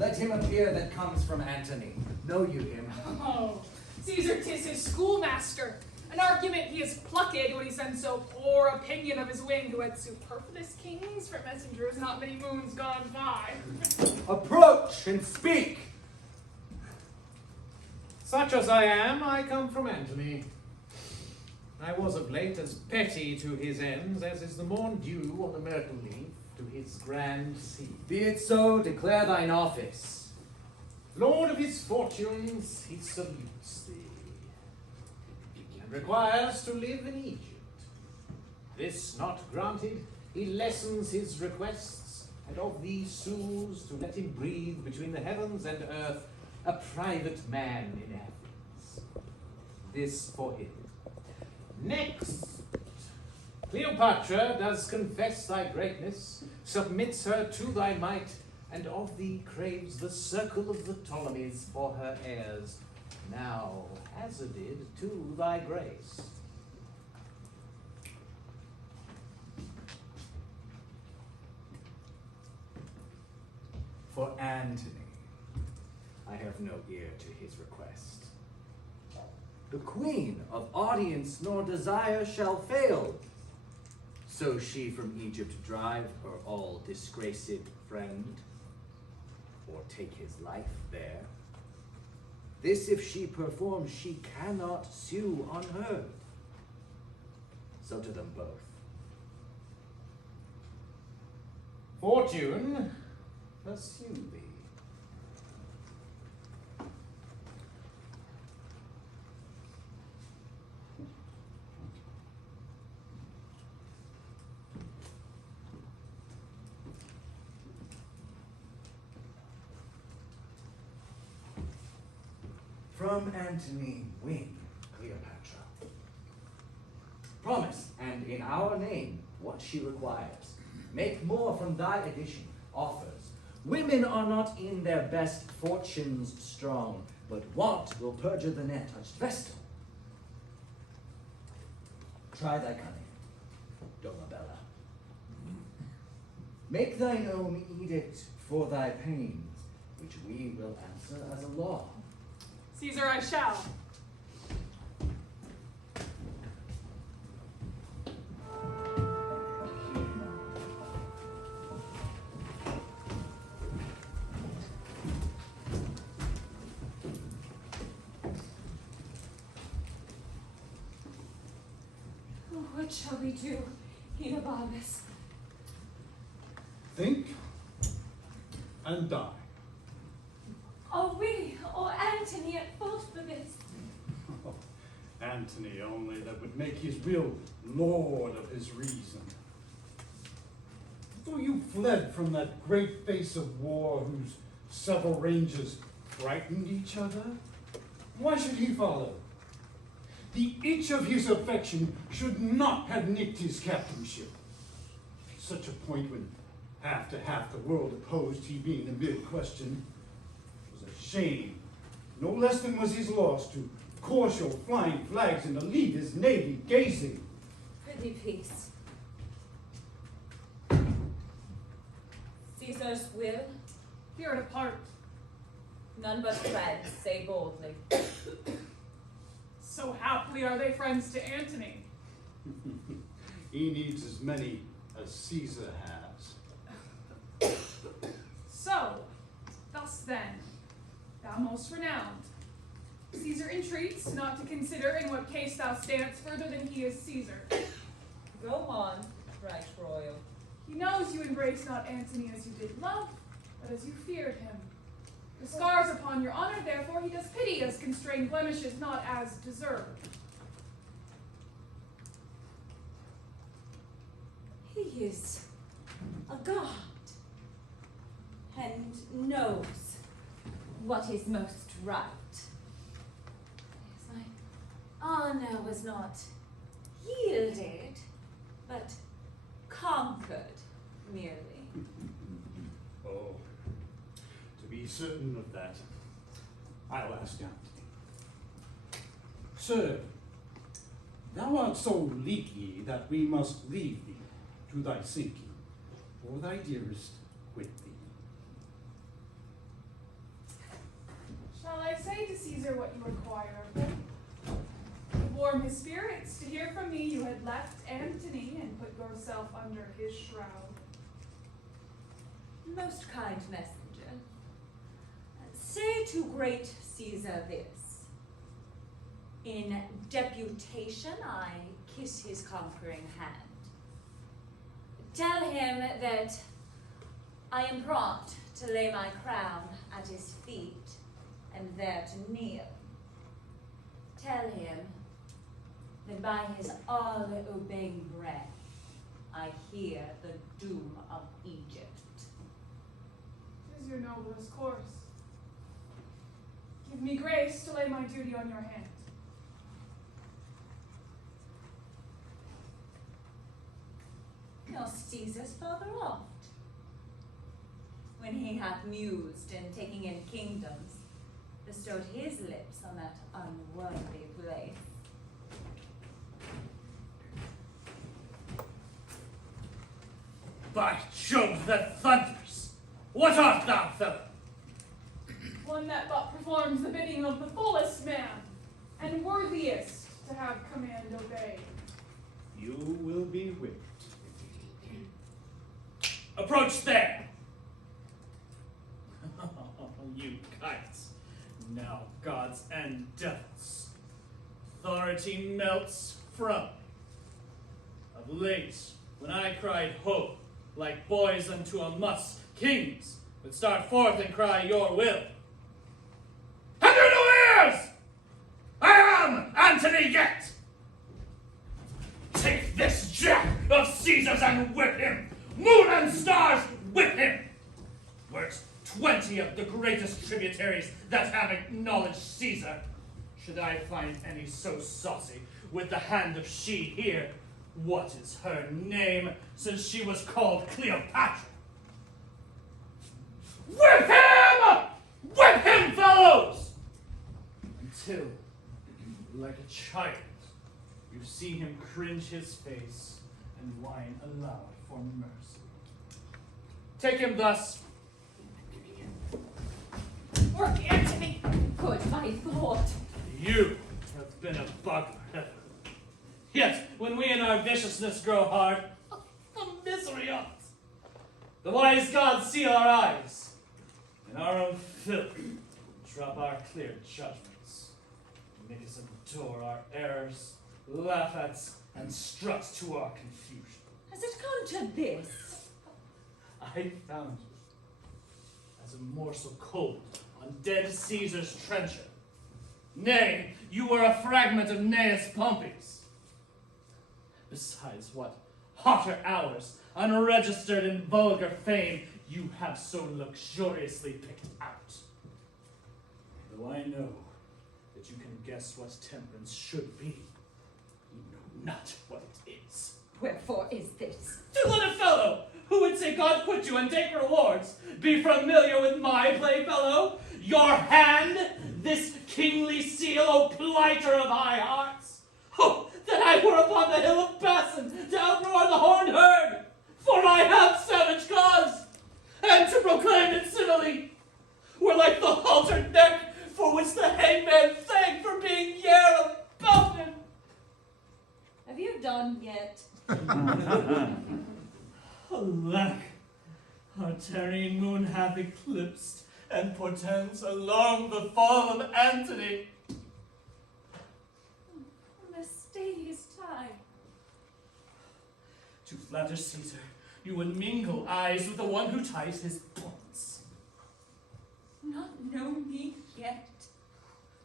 Let him appear that comes from Antony. Know you him? Oh, Caesar 'tis his schoolmaster. An argument he has plucked when he sends so poor opinion of his wing, who had superfluous kings for messengers not many moons gone by. Approach and speak! Such as I am, I come from Antony. I was of late as petty to his ends as is the morn dew on the myrtle leaf to his grand sea. Be it so, declare thine office. Lord of his fortunes, he salutes thee, and requires to live in Egypt. This not granted, he lessens his requests, and of thee sues to let him breathe between the heavens and earth a private man in Athens. This for him. Next, Cleopatra does confess thy greatness, submits her to thy might, and of thee craves the circle of the Ptolemies for her heirs, now hazarded to thy grace. For Antony, I have no ear to his request. The queen of audience nor desire shall fail, so she from Egypt drive her all disgraced friend, or take his life there. This if she perform, she cannot sue unheard. So to them both. Fortune, pursue thee. From Antony, win Cleopatra. Promise, and in our name, what she requires. Make more from thy edition, offers. Women are not in their best fortunes strong, but what will perjure the net touched vestal? Try thy cunning, Dolabella. Make thine own edict for thy pains, which we will answer as a law. Caesar, I shall. What shall we do, Enobarbus? Think and die. Are we or Antony at fault for this? Oh, Antony only, that would make his will lord of his reason. Though you fled from that great face of war whose several ranges frightened each other, why should he follow? The itch of his affection should not have nicked his captainship. Such a point when half to half the world opposed, he being the mid question, was a shame. No less than was his loss to course your flying flags and to leave his navy gazing. Prithee, peace. Caesar's will? Here to part. None but friends, say boldly. So happily are they friends to Antony. He needs as many as Caesar has. So, thus then, thou most renowned, Caesar entreats not to consider in what case thou standst further than he is Caesar. Go on, right royal. He knows you embrace not Antony as you did love, but as you feared him. The scars upon your honor, therefore, he does pity as constrained blemishes, not as deserved. He is a god, and knows what is most right. Yes, my honor was not yielded, but conquered merely. Oh, to be certain of that, I'll ask Antony. Sir, thou art so leaky that we must leave thee to thy sinking, or thy dearest quit thee. Shall I say to Caesar what you require of him? To warm his spirits, to hear from me you had left Antony and put yourself under his shroud. Most kind messenger, say to great Caesar this. In deputation, I kiss his conquering hand. Tell him that I am prompt to lay my crown at his feet and there to kneel. Tell him that by his all-obeying breath, I hear the doom of Egypt. 'Tis your noblest course. Give me grace to lay my duty on your hand. Your Caesar's farther oft, when he hath mused in taking in kingdoms, bestowed his lips on that unworthy place. By Jove that thunders! What art thou, fellow? One that but performs the bidding of the fullest man, and worthiest to have command obeyed. You will be whipped. Approach there! You kites, now gods and devils. Authority melts from. Of late, when I cried ho, like boys unto a muss, kings would start forth and cry your will. Have you no ears? I am Antony yet! Take this jack of Caesar's and whip him! Moon and stars, whip him! Were it 20 of the greatest tributaries that have acknowledged Caesar, should I find any so saucy with the hand of she here, what is her name, since she was called Cleopatra? Whip him! Whip him, fellows! Until, like a child, you see him cringe his face and whine aloud for mercy. Take him thus. Work, Antony! Good my thought. You have been a bugler. Yet, when we in our viciousness grow hard, the misery of it. The wise gods seal our eyes. In our own filth, drop our clear judgments. Make us adore our errors, laugh at and strut to our confusion. Has it come to this? I found you as a morsel cold on dead Caesar's trencher. Nay, you were a fragment of Gnaeus Pompey's. Besides, what hotter hours, unregistered in vulgar fame, you have so luxuriously picked out. Though I know that you can guess what temperance should be, you know not what it is. Wherefore is this? To let a fellow who would say God quit you and take rewards be familiar with my playfellow, your hand, this kingly seal, O plighter of high hearts. Oh, that I were upon the hill of Bassan to outroar the horned herd, for I have savage cause, and to proclaim it civilly were like the haltered neck for which the hangman thanked for being yare of Belton. Have you done yet? Alack, our tarrying moon hath eclipsed, and portends along the fall of Antony. We must stay his time. To flatter Caesar, you would mingle eyes with the one who ties his points. Not know me yet.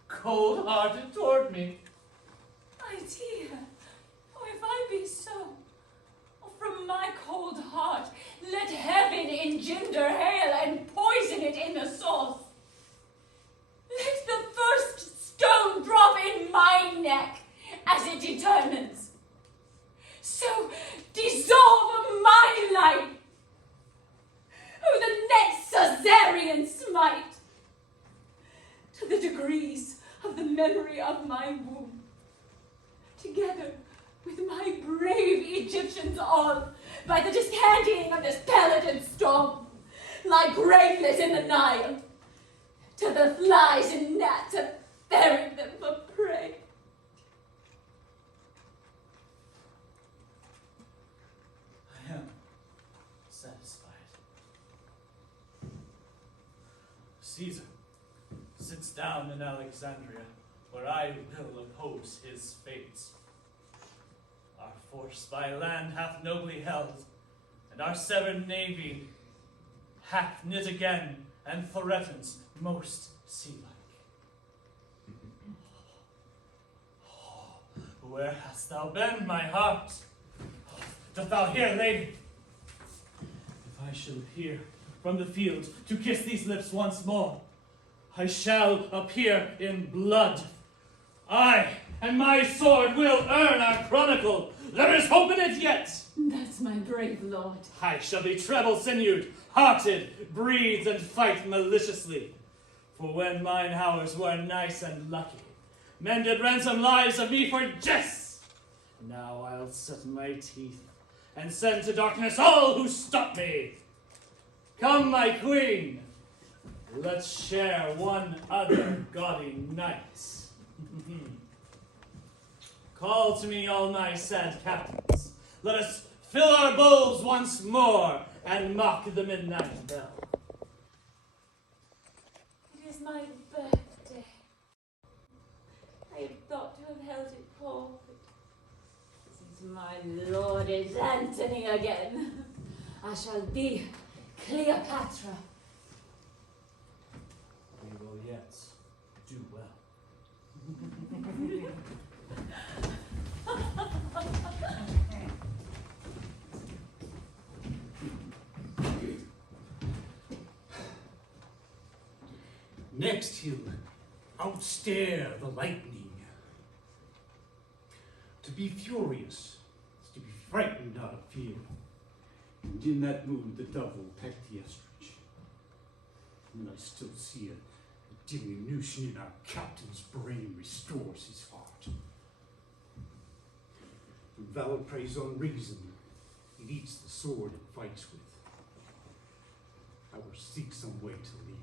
Cold-hearted toward me. My dear, oh, if I be so, oh, from my cold heart, let heaven engender hail and poison it in the sauce. Let the first stone drop in my neck as it determines. So dissolve my life. Oh, the next Caesarian smite. To the degrees of the memory of my womb, together with my brave Egyptians all, by the descantying of this pellet and storm, lie graveless in the Nile. to the flies and gnats and burying them for prey. I am satisfied. Caesar sits down in Alexandria, where I will oppose his fates. Our force by land hath nobly held, and our severed navy hath knit again, and threatens most sea-like. Where hast thou been, my heart? Doth thou hear, lady? If I shall appear from the field to kiss these lips once more, I shall appear in blood. I and my sword will earn our chronicle. There is hope in it yet. That's my brave lord. I shall be treble-sinewed, hearted, breathe and fight maliciously. For when mine hours were nice and lucky, men did ransom lives of me for jests. Now I'll set my teeth and send to darkness all who stop me. Come, my queen, let's share one other gaudy night. Call to me all my sad captains. Let us fill our bowls once more and mock the midnight bell. It is my birthday. I had thought to have held it forward. Since my lord is Antony again, I shall be Cleopatra. We will yet do well. Next he'll outstare the lightning. To be furious is to be frightened out of fear. And in that mood the dove will peck the ostrich. And I still see a diminution in our captain's brain restores his heart. When valor preys on reason, it eats the sword it fights with. I will seek some way to leave him.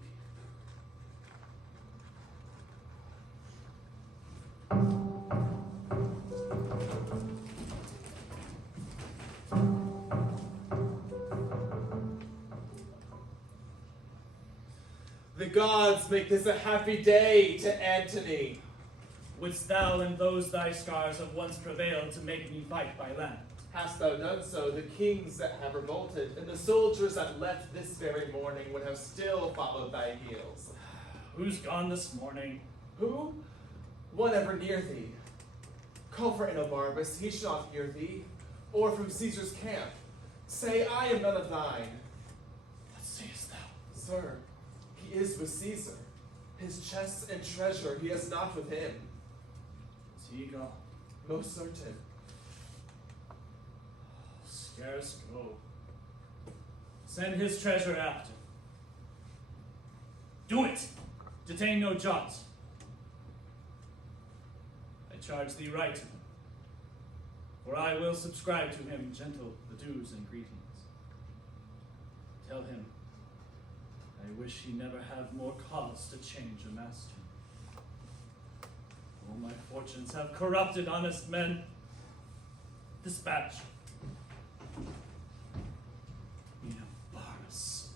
The gods make this a happy day to Antony. Wouldst thou and those thy scars have once prevailed to make me fight by land? Hast thou done so, the kings that have revolted, and the soldiers that left this very morning would have still followed thy heels. Who's gone this morning? Who? One ever near thee. Call for Enobarbus, he shall not hear thee, or from Caesar's camp. Say, I am none of thine. What sayest thou? Sir, he is with Caesar. His chests and treasure he has not with him. Is he gone? Most certain. Scarce go. Send his treasure after. Do it! Detain no jot. I charge thee right to him, for I will subscribe to him gentle adieus and greetings. Tell him I wish he never have more cause to change a master. All my fortunes have corrupted honest men. Dispatch. Barnes.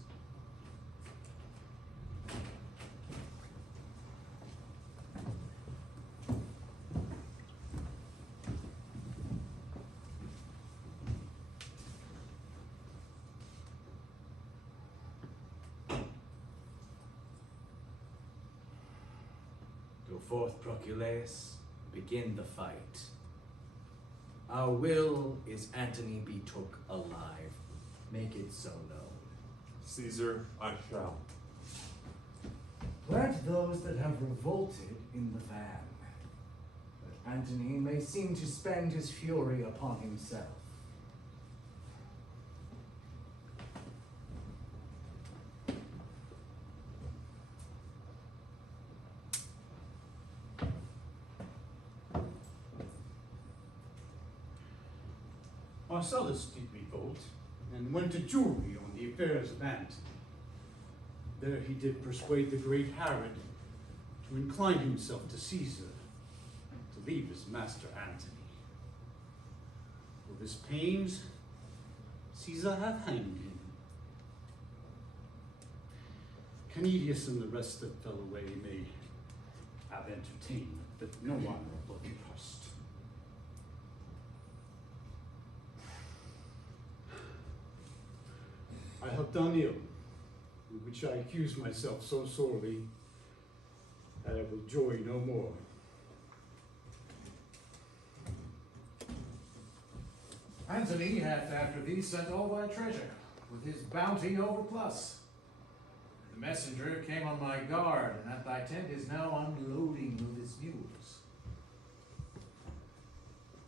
Go forth, Proculus, begin the fight. Our will is Antony be took alive. Make it so known. Caesar, I shall. Plant those that have revolted in the van, that Antony may seem to spend his fury upon himself. Marcellus did revolt, and went to jury on the affairs of Antony. There he did persuade the great Herod to incline himself to Caesar, to leave his master Antony. For his pains, Caesar hath hanged him. Canidius and the rest that fell away may have entertainment, but no one will look impressed. I have done ill, in which I accuse myself so sorely that I will joy no more. Antony hath after thee sent all thy treasure, with his bounty overplus. The messenger came on my guard, and at thy tent is now unloading of his mules.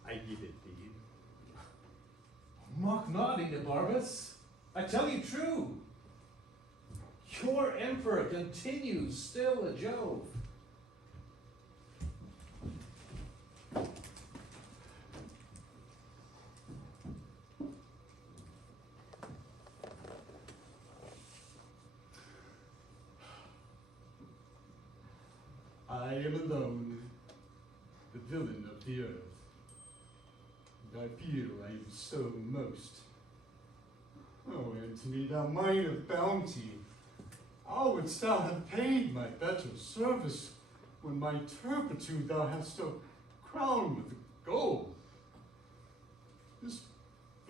I give it thee. Mock not, Barbus. I tell you true. Your emperor continues still a Jove. I am alone, the villain of the earth, and I feel I am so most. Oh, Antony, thou mine of bounty, how wouldst thou have paid my better service when my turpitude thou hast so crowned with gold? This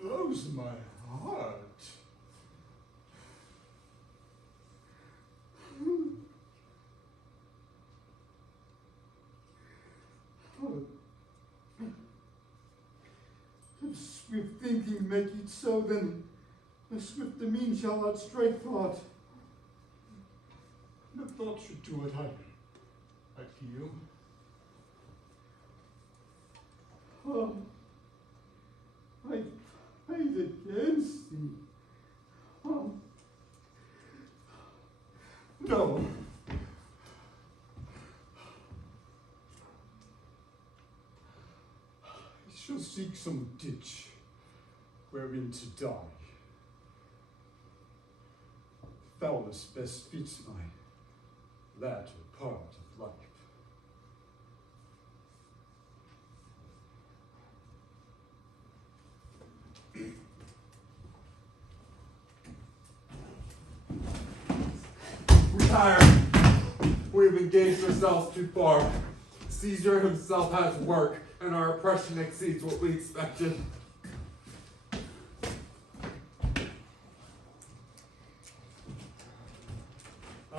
blows my heart. If swift thinking make it so, then the swift mean shall outstrike thought. No thought should do it, I feel. Oh, I fight against thee. Oh, no. I shall seek some ditch wherein to die. Foulness best fits my latter part of life. Retire! We have engaged ourselves too far. Caesar himself has work, and our oppression exceeds what we expected.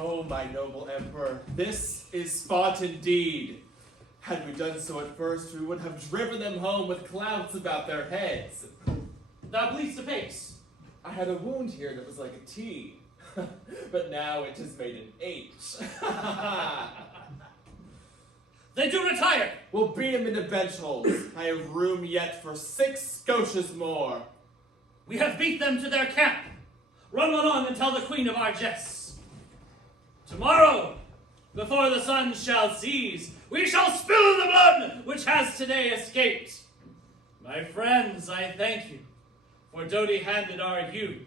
Oh, my noble emperor, this is fought indeed. Had we done so at first, we would have driven them home with clouts about their heads. Thou bleedst apace. I had a wound here that was like a T, but now it is made an H. They do retire. We'll beat him into bench holes. I have room yet for 6 Scotias more. We have beat them to their camp. Run one on and tell the queen of our jests. Tomorrow, before the sun shall cease, we shall spill the blood which has today escaped. My friends, I thank you, for doughty-handed are you.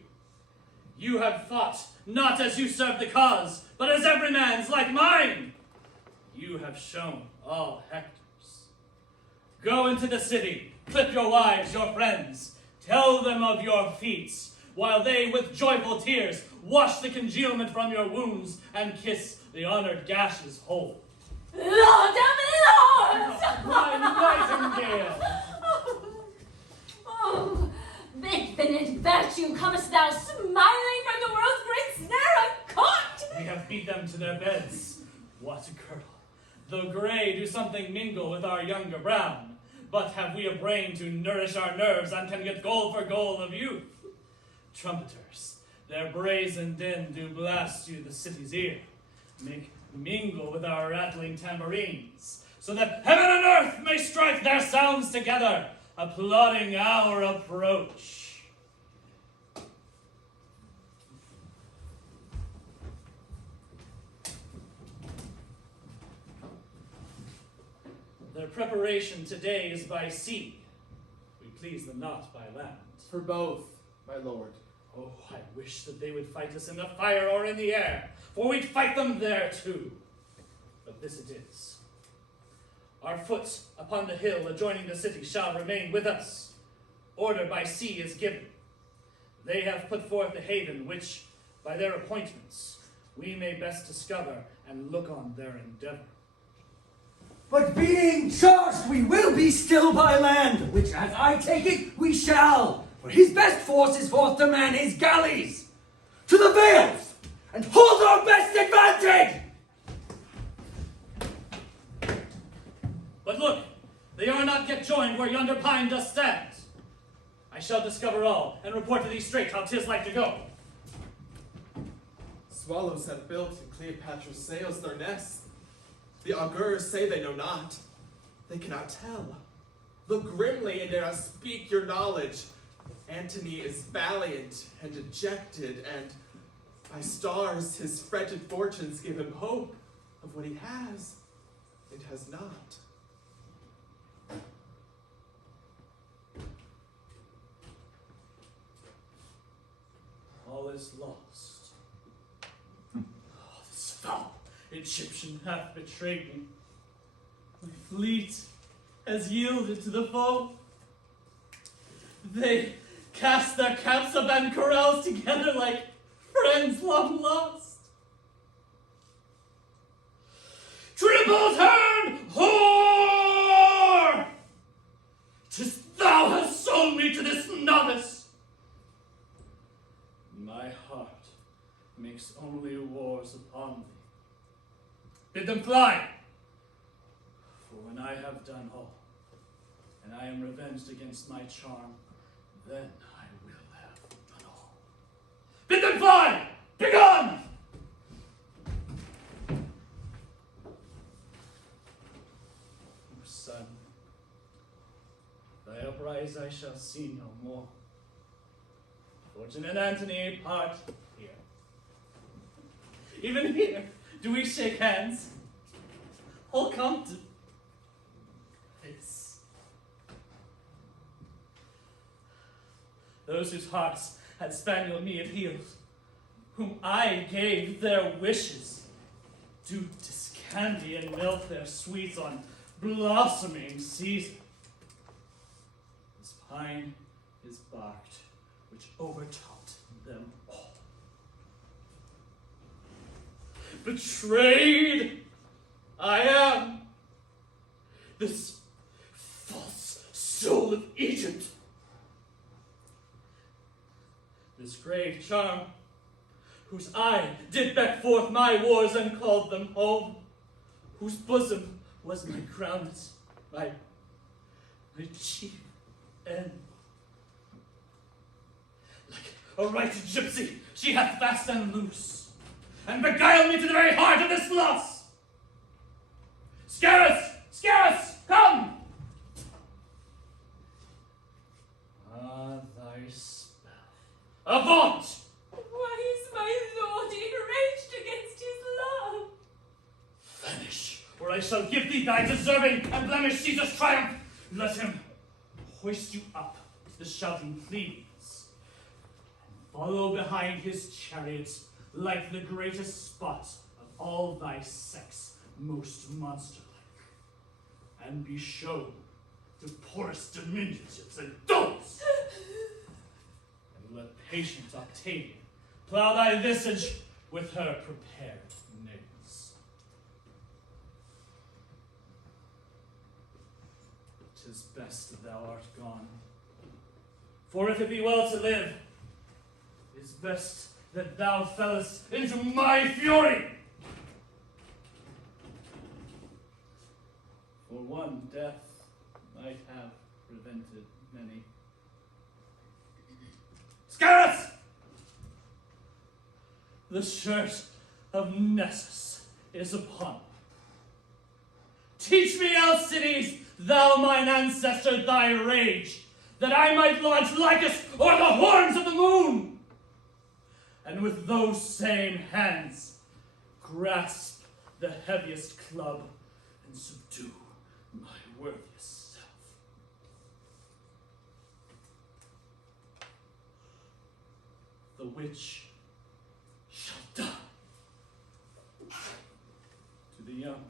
You have fought not as you served the cause, but as every man's like mine. You have shown all Hectors. Go into the city, clip your wives, your friends, tell them of your feats, while they with joyful tears wash the congealment from your wounds and kiss the honored gashes whole. Lord of Lords! My nightingale! Oh, infinite virtue, comest thou smiling from the world's great snare uncaught? We have beat them to their beds. What a girdle! The gray do something mingle with our younger brown, but have we a brain to nourish our nerves and can get gold for gold of youth? Trumpeters, their brazen din do blast you the city's ear, make mingle with our rattling tambourines, so that heaven and earth may strike their sounds together, applauding our approach. Their preparation today is by sea. We please them not by land. For both, my lord. Oh, I wish that they would fight us in the fire or in the air, for we'd fight them there too. But this it is. Our foot upon the hill adjoining the city shall remain with us. Order by sea is given. They have put forth the haven, which, by their appointments, we may best discover and look on their endeavor. But being charged, we will be still by land, which, as I take it, we shall. For his best force is forth to man his galleys. To the vales, and hold our best advantage! But look, they are not yet joined where yonder pine does stand. I shall discover all, and report to thee straight how 'tis like to go. Swallows have built in Cleopatra's sails their nest. The augurs say they know not. They cannot tell. Look grimly and dare not speak your knowledge. Antony is valiant and dejected, and by stars his fretted fortunes give him hope of what he has and has not. All is lost. Oh, this foul Egyptian hath betrayed me. My fleet has yielded to the foe. They cast their caps up and carouse together like friends long lost. Triple turn, whore! 'Tis thou hast sold me to this novice. My heart makes only wars upon thee. Bid them fly! For when I have done all, and I am revenged against my charm, then I will have done all. Bid them fly! Begone! O son, thy uprise I shall see no more. Fortune and Antony part here. Even here do we shake hands. All come to this. Those whose hearts had spaniel me appealed, whom I gave their wishes, do discandy and melt their sweets on blossoming Caesar. This pine is barked, which overtopped them all. Betrayed I am, this false soul of Egypt. This grave charm, whose eye did beck forth my wars and called them home, whose bosom was my crowns, my chief end. Like a right gypsy, she hath fast and loose, and beguiled me to the very heart of this loss. Scarus! Scarus! Come! Ah, thy spell. Avaunt! Why is my lord enraged against his love? Vanish, or I shall give thee thy deserving and blemish Caesar's triumph. Let him hoist you up to the shouting plebeians, and follow behind his chariots like the greatest spot of all thy sex, most monster-like, and be shown to porous diminutives and dolts. And let patient Octavia plough thy visage with her prepared nails. 'Tis best that thou art gone, for if it be well to live, it is best that thou fellest into my fury. For one death might have prevented many. Scarus! The shirt of Nessus is upon me. Teach me, Alcides, thou mine ancestor, thy rage, that I might launch Lycus o'er the horns of the moon, and with those same hands grasp the heaviest club and subdue my worthiest self. the witch shall die. To the young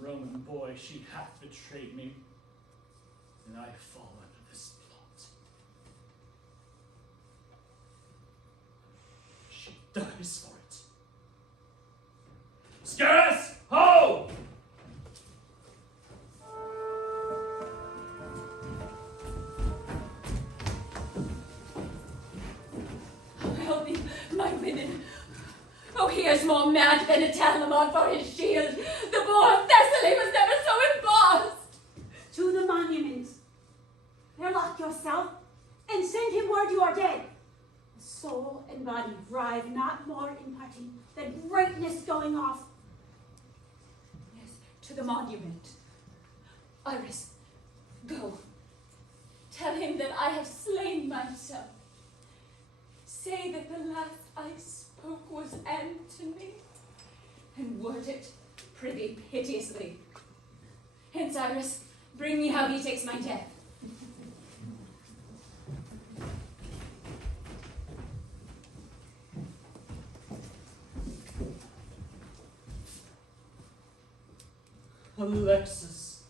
Roman boy she hath betrayed me, and I fall under this plot. She dies for it. Scarce, ho! Help me, my women. Oh, he is more mad than a Telamon for his shield. The boar of Thessaly was never so embossed. To the monument. Airlock yourself and send him word you are dead. Soul and body thrive not more in party than greatness going off. Yes, to the monument. Iris, go. Tell him that I have slain myself. Say that the last I spoke was Antony, and word it, prithee, piteously. Hence, Iris, bring me how he takes my death. Alexis,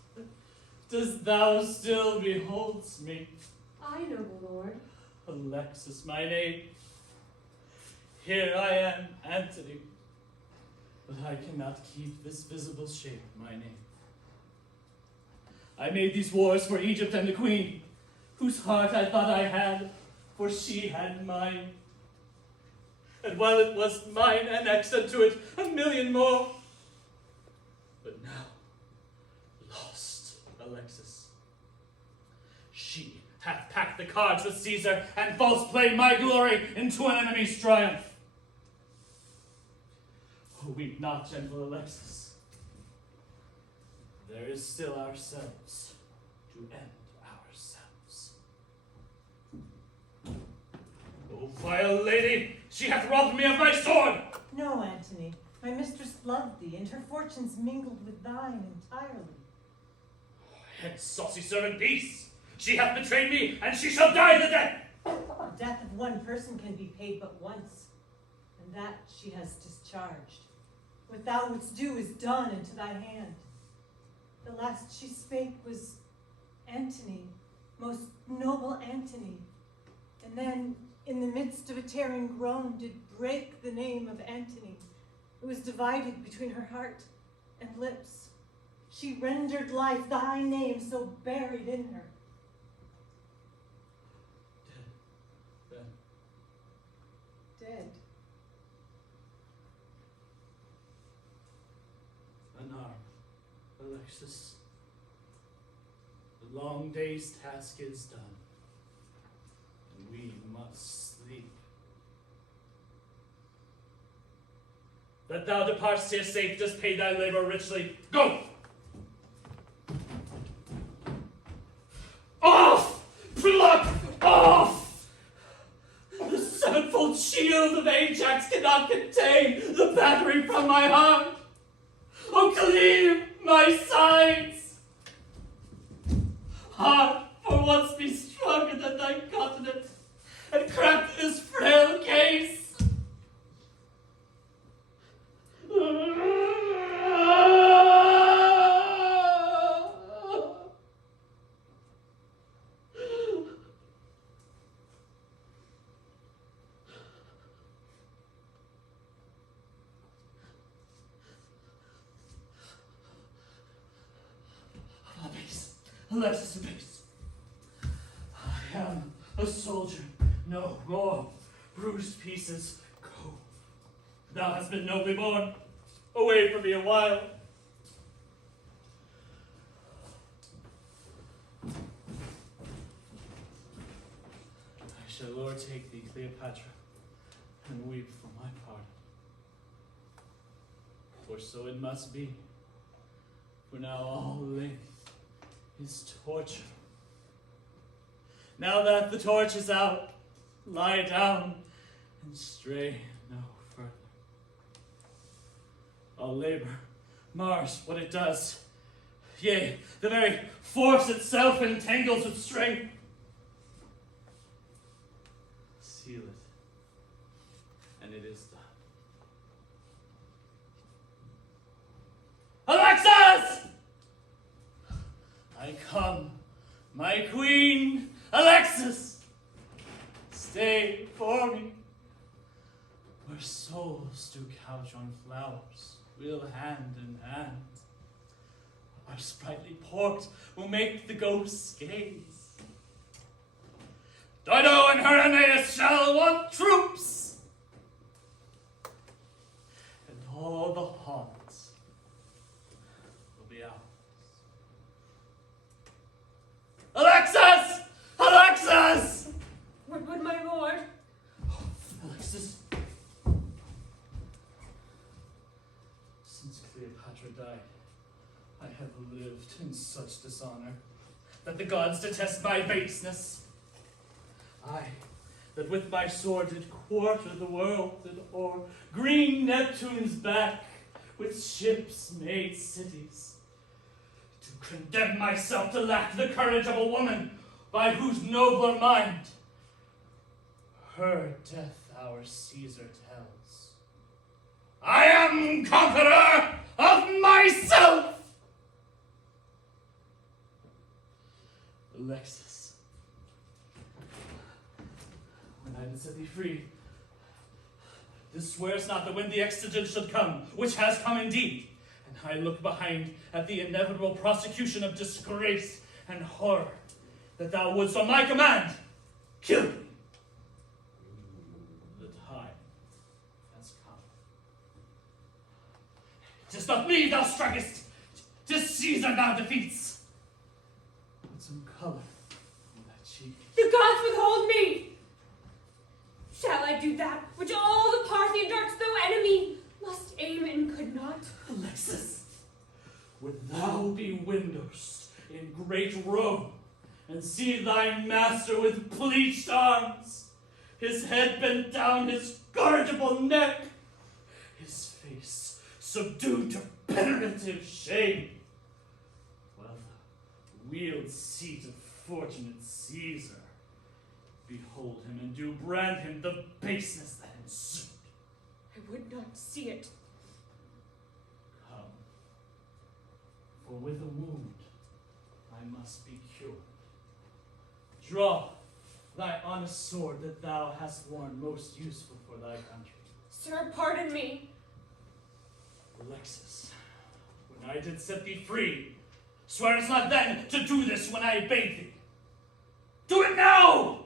dost thou still behold me? I, noble lord. Alexis, my name. Here I am, Antony, but I cannot keep this visible shape my name. I made these wars for Egypt and the queen, whose heart I thought I had, for she had mine. And while it was mine, annexed unto it 1,000,000 more. But now, lost, Alexis. She hath packed the cards with Caesar, and false played my glory into an enemy's triumph. Oh, weep not, gentle Alexis. There is still ourselves to end ourselves. O vile lady, she hath robbed me of my sword! No, Antony. My mistress loved thee, and her fortunes mingled with thine entirely. Hence, saucy servant, peace! She hath betrayed me, and she shall die the death! The death of one person can be paid but once, and that she has discharged. What thou wouldst do is done into thy hand. The last she spake was Antony, most noble Antony, and then, in the midst of a tearing groan, did break the name of Antony. It was divided between her heart and lips. She rendered life thy name so buried in her. Dead, then. Dead. Unarmed, Alexis. The long day's task is done, and we must sleep. That thou departst here safe, dost pay thy labor richly. Go! Off! Pluck off! The sevenfold shield of Ajax cannot contain the battery from my heart. Oh, cleave my sides! Heart, for once be stronger than thy continent, and crack this frail case. Alexis, base. I am a soldier, no more. Bruised pieces, go. Thou hast been nobly born. Away from me a while. I shall o'ertake thee, Cleopatra, and weep for my pardon. For so it must be. For now all length is torture. Now that the torch is out, lie down and stray no further. All labor mars what it does. Yea, the very force itself entangles with strength. Seal it when it is done. Alexis! I come, my queen, Alexis! Stay for me. Where souls do couch on flowers, we'll hand in hand. Our sprightly port will make the ghosts gaze. Dido and her Aeneas shall want troops, and all the haunts will be ours. Alexis! Alexis! What would my lord? Alexis. Since Cleopatra died, I have lived in such dishonor that the gods detest my baseness. I, that with my sword did quarter the world, and o'er green Neptune's back with ships made cities, to condemn myself to lack the courage of a woman by whose nobler mind her death our Caesar tells. I am conqueror of myself! Alexis, when I did set thee free, this swears not that when the exigent should come, which has come indeed, and I look behind at the inevitable prosecution of disgrace and horror, that thou wouldst on my command kill me. The time has come. 'Tis not me thou struckest, 'tis Caesar thou defeats. Put some color in thy cheek. The gods withhold me! Shall I do that which all the Parthian darts, though enemy, must aim and could not? Alexis, would thou be windows in great Rome, and see thy master with pleached arms, his head bent down his gorgeable neck, his face subdued to penetrative shame, while the wheeled seat of fortunate Caesar behold him and do brand him the baseness that ensued. I would not see it. Come, for with a wound I must be cured. Draw thy honest sword that thou hast worn most useful for thy country. Sir, pardon me. Alexis, when I did set thee free, swearest not then to do this when I bade thee. Do it now!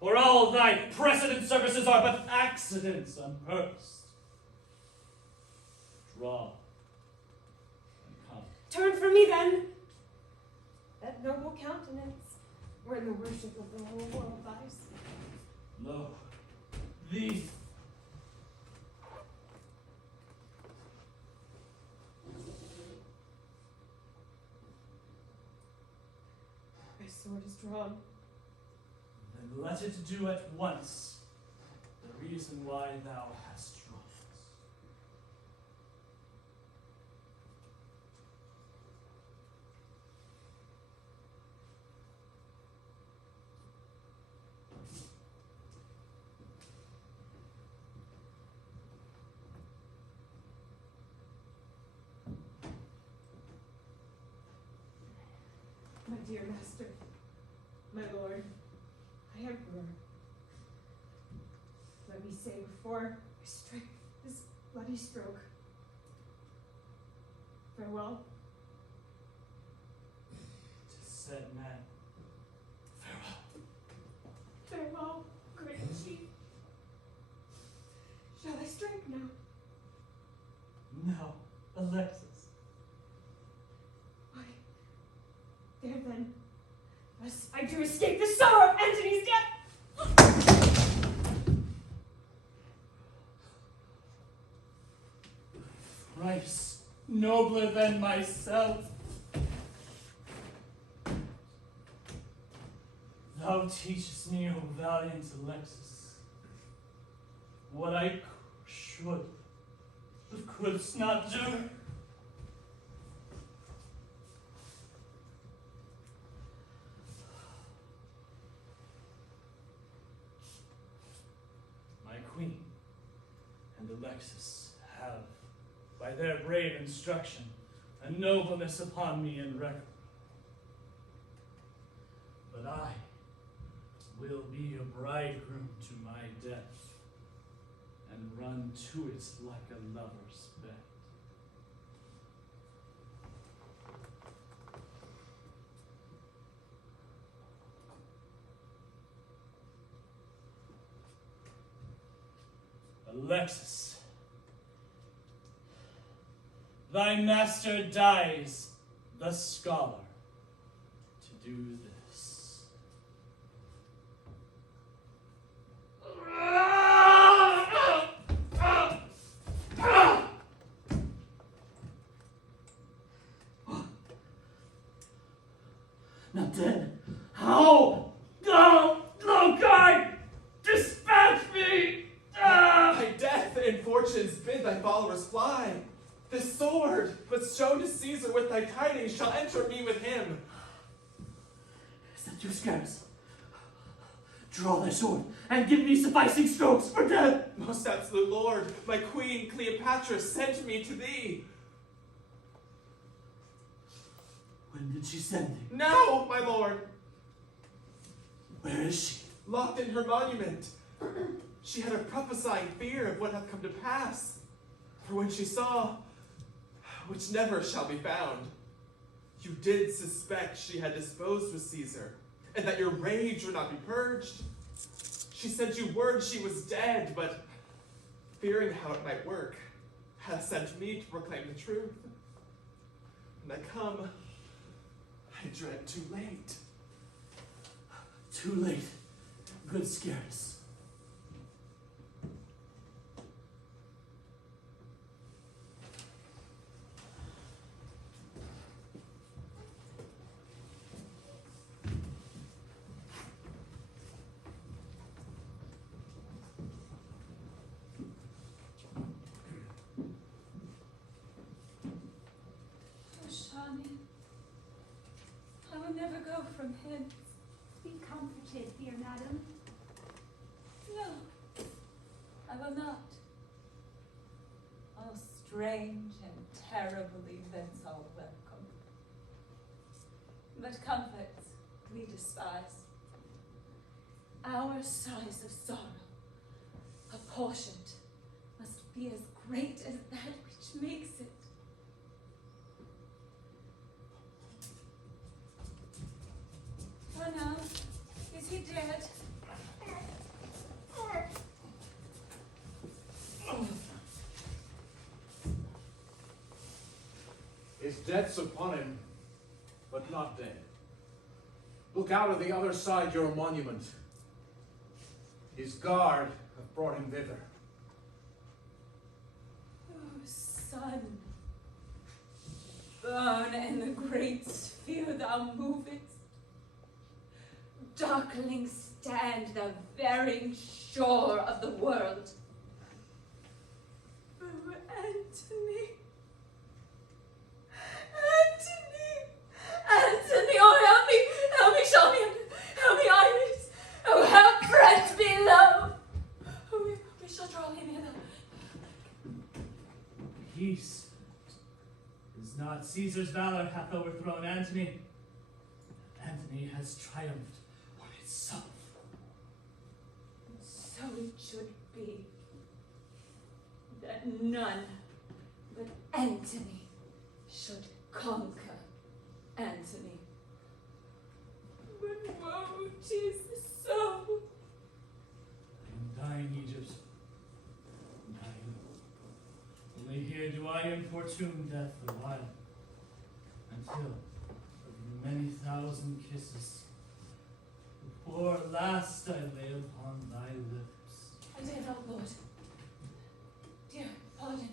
Or all thy precedent services are but accidents unpursed. Draw and come. Turn from me then. That noble countenance, where the worship of the whole world lies. Lo, thee. My sword is drawn. Then let it do at once the reason why thou hast drawn it. My dear master, my lord, my emperor, let me say before I strike this bloody stroke, farewell. 'Tis said, man. Farewell. Farewell, great chief. Shall I strike now? No, Alexis. There then, thus I do escape the sorrow of Antony's death. Thrice nobler than myself. Thou teachest me, O valiant Alexis, what I should, but couldst not do. My queen, Alexis have, by their brave instruction, a nobleness upon me in record. But I will be a bridegroom to my death, and run to it like a lover's bed. Alexis, thy master dies, the scholar, to do this. Not dead. How? Oh, God! Dispatch me! Thy death and fortunes bid thy followers fly. This sword, but shown to Caesar with thy tidings, shall enter me with him. Is that too scarce? Draw thy sword, and give me sufficing strokes for death! Most absolute lord, my queen Cleopatra sent me to thee. When did she send thee? Now, my lord. Where is she? Locked in her monument. She had a prophesying fear of what hath come to pass. For when she saw, which never shall be found, you did suspect she had disposed with Caesar, and that your rage would not be purged. She sent you word she was dead, but fearing how it might work, hath sent me to proclaim the truth. And I come, I dread too late. Too late. Good scarce. I will never go from hence. Be comforted, dear madam. No, I will not. All strange and terrible events are welcome. But comforts we despise. Our sighs of sorrow, apportioned, must be as great as that which makes it. Oh no, is he dead? His death's upon him, but not dead. Look out of the other side your monument. His guard have brought him thither. Oh, sun, burn in the great sphere thou movest. Darkling stand the varying shore of the world. Oh, Antony! Antony, oh help me, show me, help me, Iris, oh help friend below. Oh, we shall draw him hither. Peace. Is not Caesar's valor hath overthrown Antony. Antony has triumphed on itself. So it should be, that none but Antony should conquer Antony. But woe, 'tis so. I am dying, Egypt. Dying. Only here do I importune death the while, until, of many thousand kisses, the poor last I lay upon thy lips. I dare not, Lord. Dear, pardon.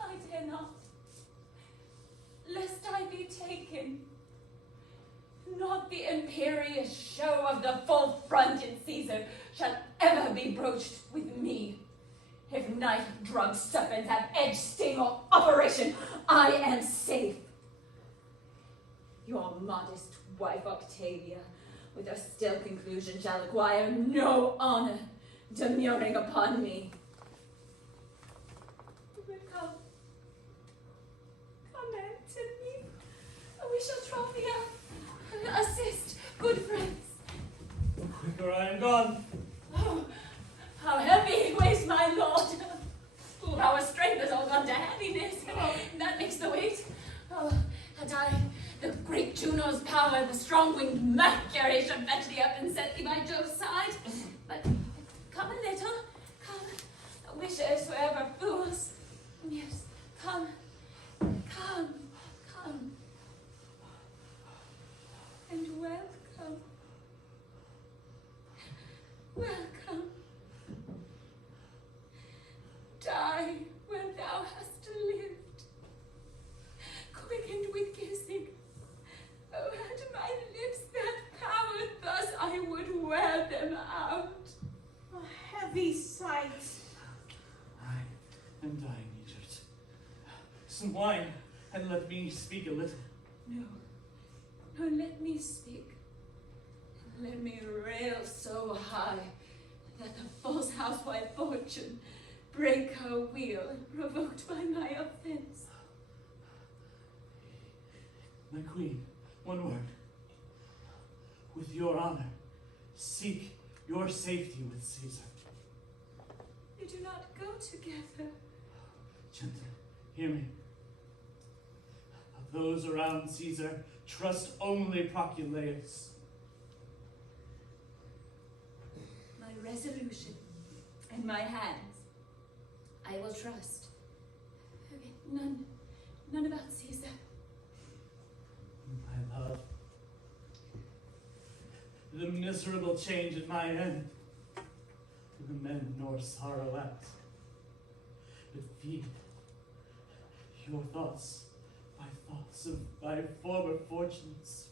I dare not. Lest I be taken. Not the imperious show of the full-fronted Caesar shall ever be broached with me. If knife-drugged serpents have edge, sting, or operation, I am safe. Your modest wife Octavia, with her still conclusion, shall acquire no honor, demurring upon me. shall Fulvia assist, good friends. Quicker, I am gone. Oh, how heavy weighs my lord. Oh, our strength has all gone to heaviness. That makes the weight. Oh, had I the great Juno's power, the strong-winged Mercury should fetch thee up and set thee by Jove's side. But come a little, come. Wishes were ever fools. Yes, come, come, come. And welcome. Welcome. Die where thou hast lived, quickened with kissing. Oh, had my lips that power, thus I would wear them out. A heavy sight. I am dying, Egypt. Some wine, and let me speak a little. No, no, let me speak. Let me rail so high that the false housewife fortune break her wheel, provoked by my offense. My queen, one word. With your honor, seek your safety with Caesar. They do not go together. Gentle, hear me. Of those around Caesar, trust only Proculeius. My resolution and my hands, I will trust. Okay, none about Caesar. My love, the miserable change at my end, to the men nor sorrow at, but feed your thoughts by thoughts of my former fortunes,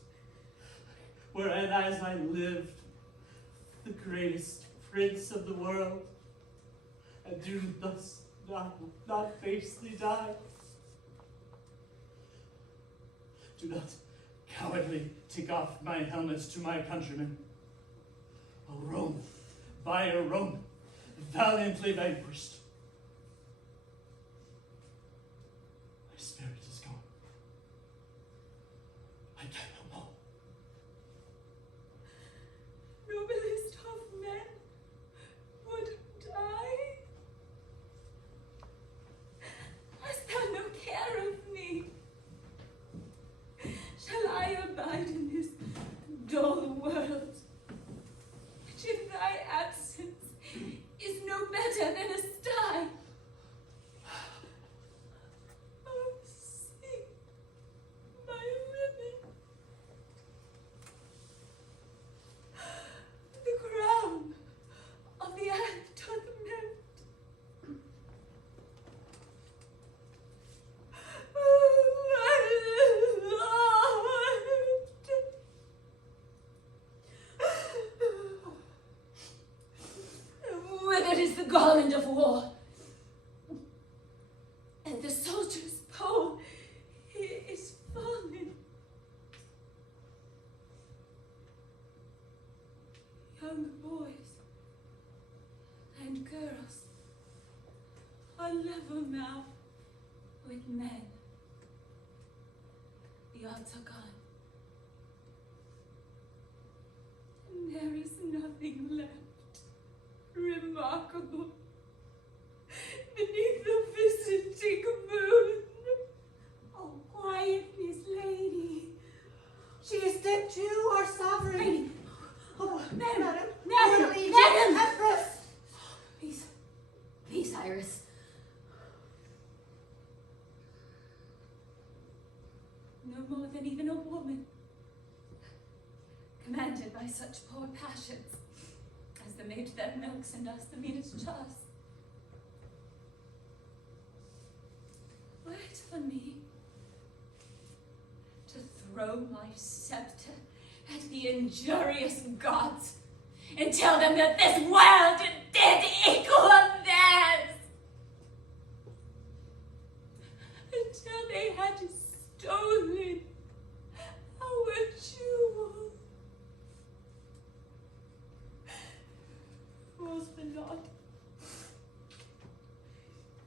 wherein as I lived, the greatest prince of the world, and do thus not basely die. Do not cowardly take off my helmet to my countrymen. O Rome, by a Rome, valiantly vanquished. My spirit is gone. I can no more. Noblest of men would die. Hast thou no care of me? Shall I abide in this dull world, which in thy absence is no better than a sty? Oh, see, my women, the crown of the earth doth melt. Oh, my Lord. Withered is the garland of war, and the soldier's pole is fallen. Young boys and girls are level now with men. The odds are gone, and there is nothing left remarkable beneath the visiting moon. Oh, quiet, Miss Lady. She is dead too, our sovereign. Oh, madam, Madam! Empress. Peace, Iris. No more than even a woman, commanded by such poor passions as the maid that milks and us the meanest chas. Were it for me to throw my scepter at the injurious gods and tell them that this world did equal theirs, until they had stolen our jewel. Fools for naught.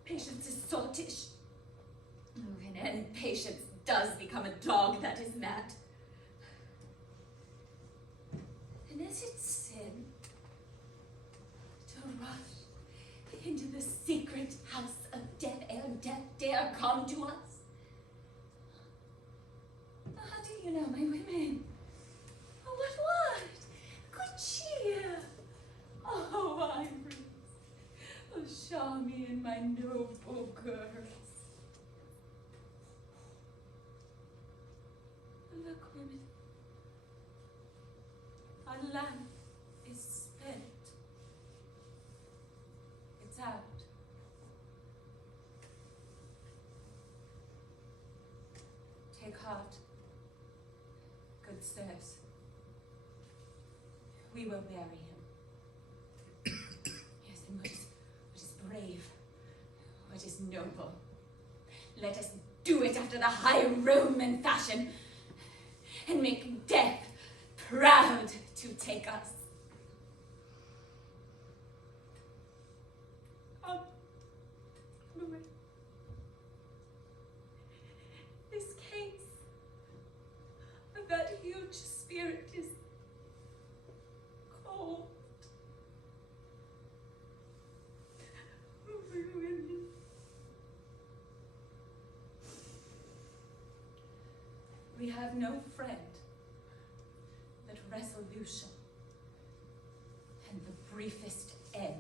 Patience is sottish. Oh, and patience does become a dog that is mad. And is it sin to rush into the secret house of death ere death dare come to us? How do you know my women? What? Good cheer! Oh, Iris! Oh, Charmian, my noble girls! Look, women. Our lamp is spent. It's out. Take heart. Good sirs. We will bury him. Yes, and what is brave, what is noble. Let us do it after the high Roman fashion, and make death proud to take us. Come away. This case of that huge spirit is cold. We have no friend but resolution and the briefest end.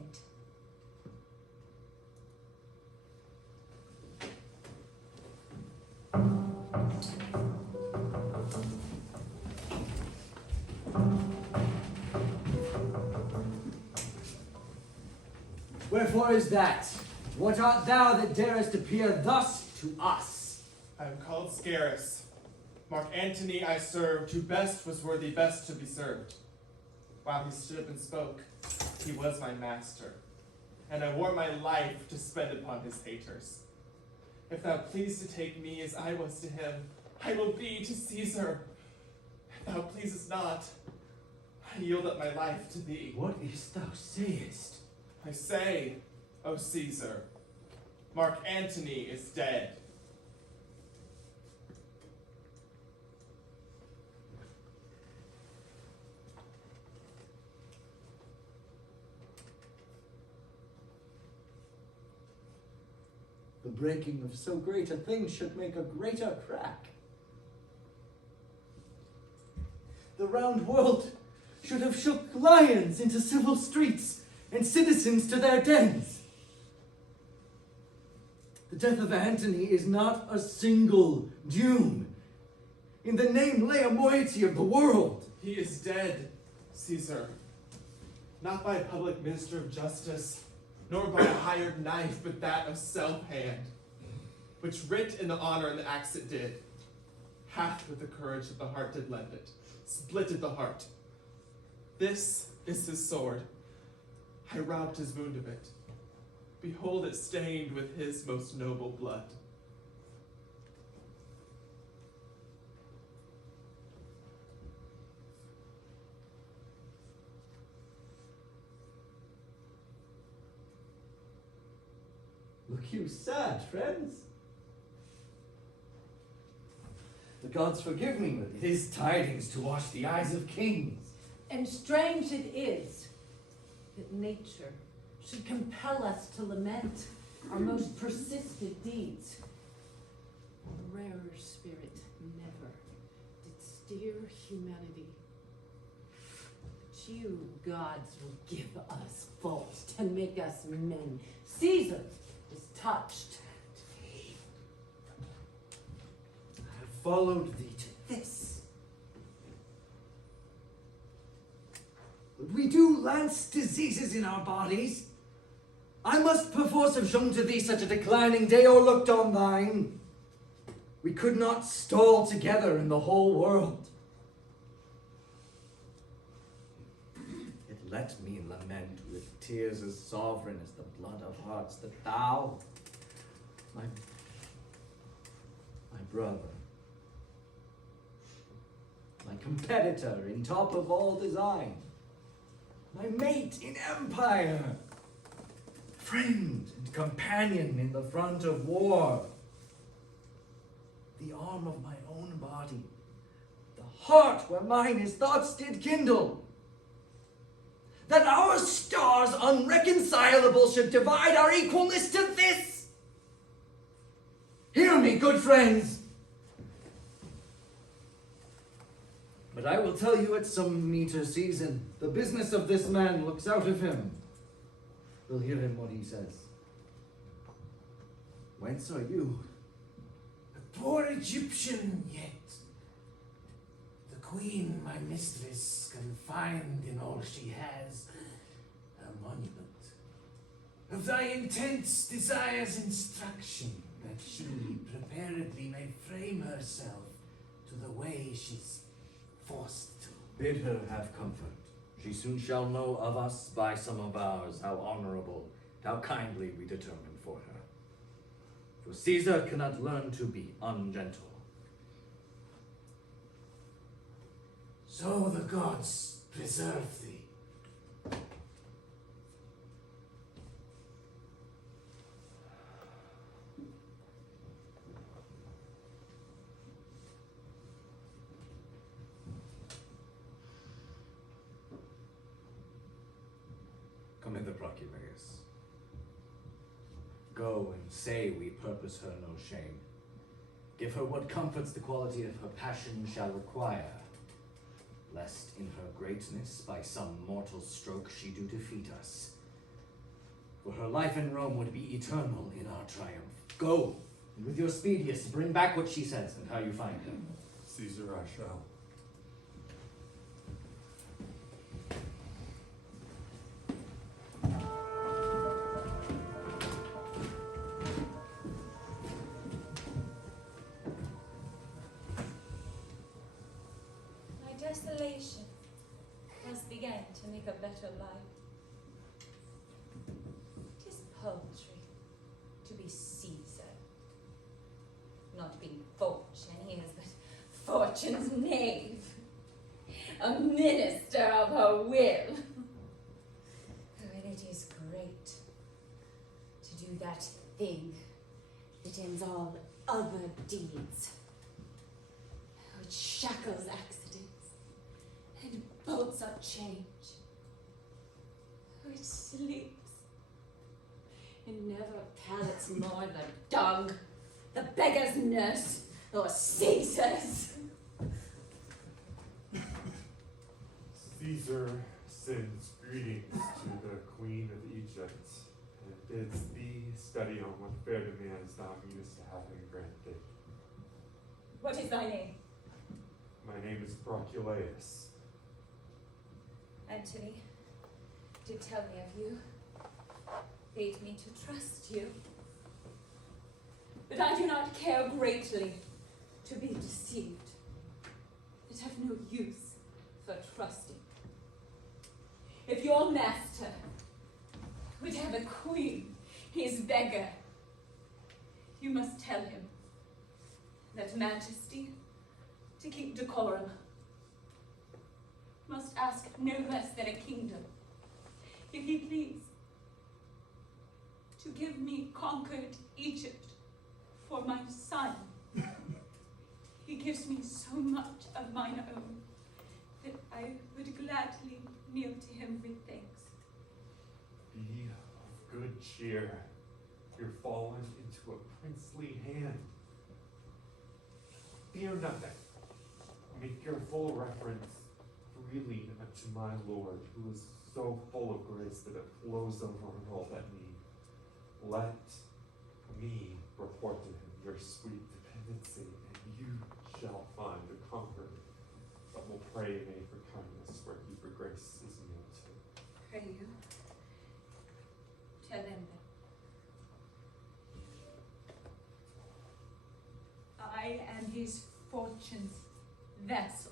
Wherefore is that? What art thou that darest appear thus to us? I am called Scarus. Mark Antony I served, who best was worthy best to be served. While he stood up and spoke, he was my master, and I wore my life to spend upon his haters. If thou please to take me as I was to him, I will be to Caesar. If thou pleasest not, I yield up my life to thee. What is thou sayest? I say, O Caesar, Mark Antony is dead. The breaking of so great a thing should make a greater crack. The round world should have shook lions into civil streets and citizens to their dens. The death of Antony is not a single doom. In the name lay a moiety of the world. He is dead, Caesar. Not by a public minister of justice, nor by a hired knife, but that of self-hand, which writ in the honor and the acts it did, hath with the courage that the heart did lend it, splitted the heart. This is his sword. I robbed his wound of it. Behold it stained with his most noble blood. Look you sad, friends. The gods forgive me, but it is tidings to wash the eyes of kings. And strange it is that nature should compel us to lament our most persistent deeds. A rarer spirit never did steer humanity. But you, gods, will give us fault to make us men. Caesar is touched. I have followed thee to this. Would we do lance diseases in our bodies? I must perforce have shown to thee such a declining day, or looked on thine. We could not stall together in the whole world. Yet let me lament with tears as sovereign as the blood of hearts, that thou, my brother, my competitor in top of all design, my mate in empire, friend and companion in the front of war, the arm of my own body, the heart where mine his thoughts did kindle, that our stars unreconcilable should divide our equalness to this? Hear me, good friends. But I will tell you at some meeter season, the business of this man looks out of him. We'll hear him what he says. Whence are you? A poor Egyptian yet. The queen, my mistress, can find in all she has a monument of thy intense desires instruction, that she preparedly may frame herself to the way she's forced to. Bid her have comfort. She soon shall know of us by some of ours, how honorable, how kindly we determine for her. For Caesar cannot learn to be ungentle. So the gods preserve thee. Come hither, Proculaeus. Go and say we purpose her no shame. Give her what comforts the quality of her passion shall require, lest in her greatness by some mortal stroke she do defeat us. For her life in Rome would be eternal in our triumph. Go, and with your speediest bring back what she says and how you find her. Caesar, I shall. Desolation has begun to make a better life. 'Tis paltry to be Caesar, not being fortune, he is but fortune's knave, a minister of her will. And it is great to do that thing that ends all other deeds, which shackles accidents and bolts up change, which sleeps and never pallets more the dung, the beggar's nurse, or Caesar's. Caesar sends greetings to the Queen of Egypt, and bids thee study on what fair demands thou meanest to have him granted. What is thy name? My name is Proculaeus. Antony did tell me of you, bade me to trust you. But I do not care greatly to be deceived, but have no use for trusting. If your master would have a queen, his beggar, you must tell him that majesty, to keep decorum, must ask no less than a kingdom, if he please, to give me conquered Egypt for my son. He gives me so much of mine own that I would gladly kneel to him with thanks. Be of good cheer. You're fallen into a princely hand. Fear nothing. Make your full reference freely unto my Lord, who is so full of grace that it flows over all that need. Let me report to him your sweet dependency, and you shall find a comfort that will pray in aid for kindness where he for grace is near to. Pray you, tell them that I am his fortune's vessel,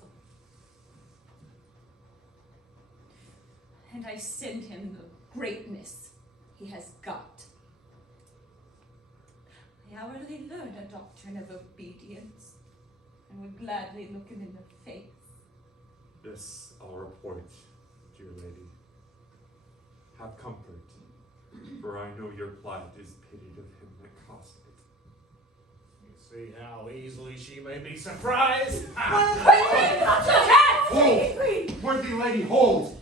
and I send him the greatness he has got. I hourly learn a doctrine of obedience, and would gladly look him in the face. This I'll report, dear lady. Have comfort, for I know your plight is pitied of him that caused it. You See how easily she may be surprised. Hold! Worthy lady, hold!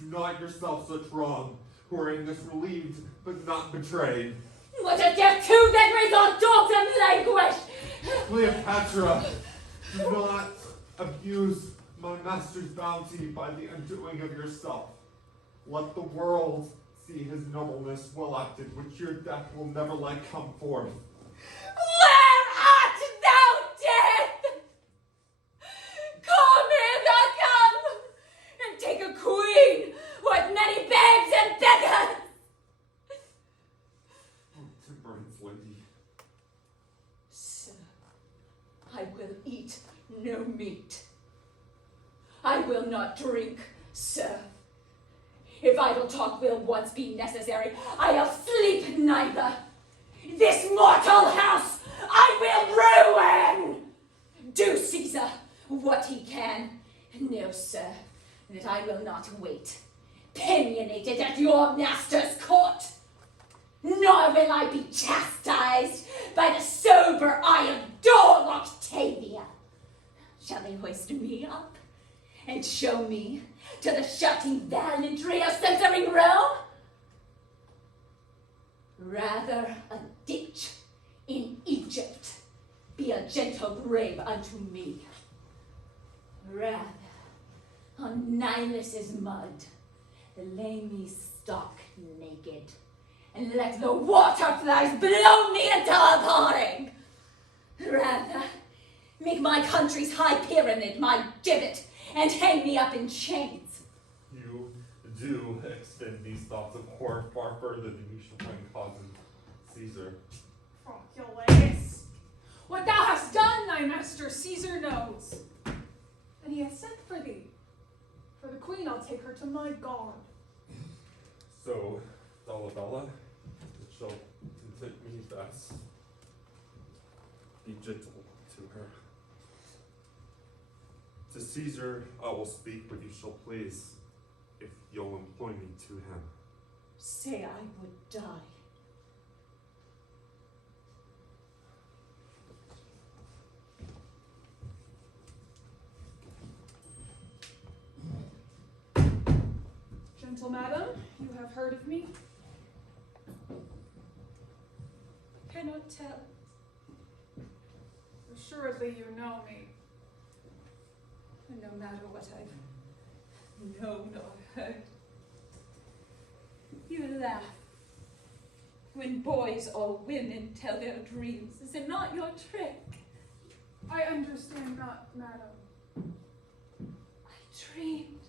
Do not yourself such wrong, who are in this relieved but not betrayed. What is there too that resort dogs and languish? Cleopatra, do not abuse my master's bounty by the undoing of yourself. Let the world see his nobleness well acted, which your death will never let come forth. Where art thou, death? Come hither, come, and take a queen with many babes and beggars. Oh, temperance lady. Sir, I will eat no meat. I will not drink, sir. If idle talk will once be necessary, I'll sleep neither. This mortal house I will ruin! Do Caesar what he can. Know, sir, that I will not wait, pinionated at your master's court. Nor will I be chastised by the sober eye of dull Octavia. Shall they hoist me up and show me to the shouting valiantry of censoring Rome? Rather a ditch in Egypt be a gentle grave unto me. Rather on Nilus's mud lay me stark naked, and let the waterflies blow me into a pouring. Rather make my country's high pyramid my gibbet, and hang me up in chains. You do extend these thoughts of horror far further than you shall find cause in Caesar. Proculus, what thou hast done, thy master Caesar knows, and he hath sent for thee. For the queen, I'll take her to my guard. So, Dolabella, it shall content me best. Be gentle to her. To Caesar I will speak what you shall please, if you'll employ me to him. Say I would die. Gentle madam, you have heard of me? Cannot tell. Assuredly you know me. No matter what I've known or heard. You laugh when boys or women tell their dreams. Is it not your trick? I understand not, madam. I dreamed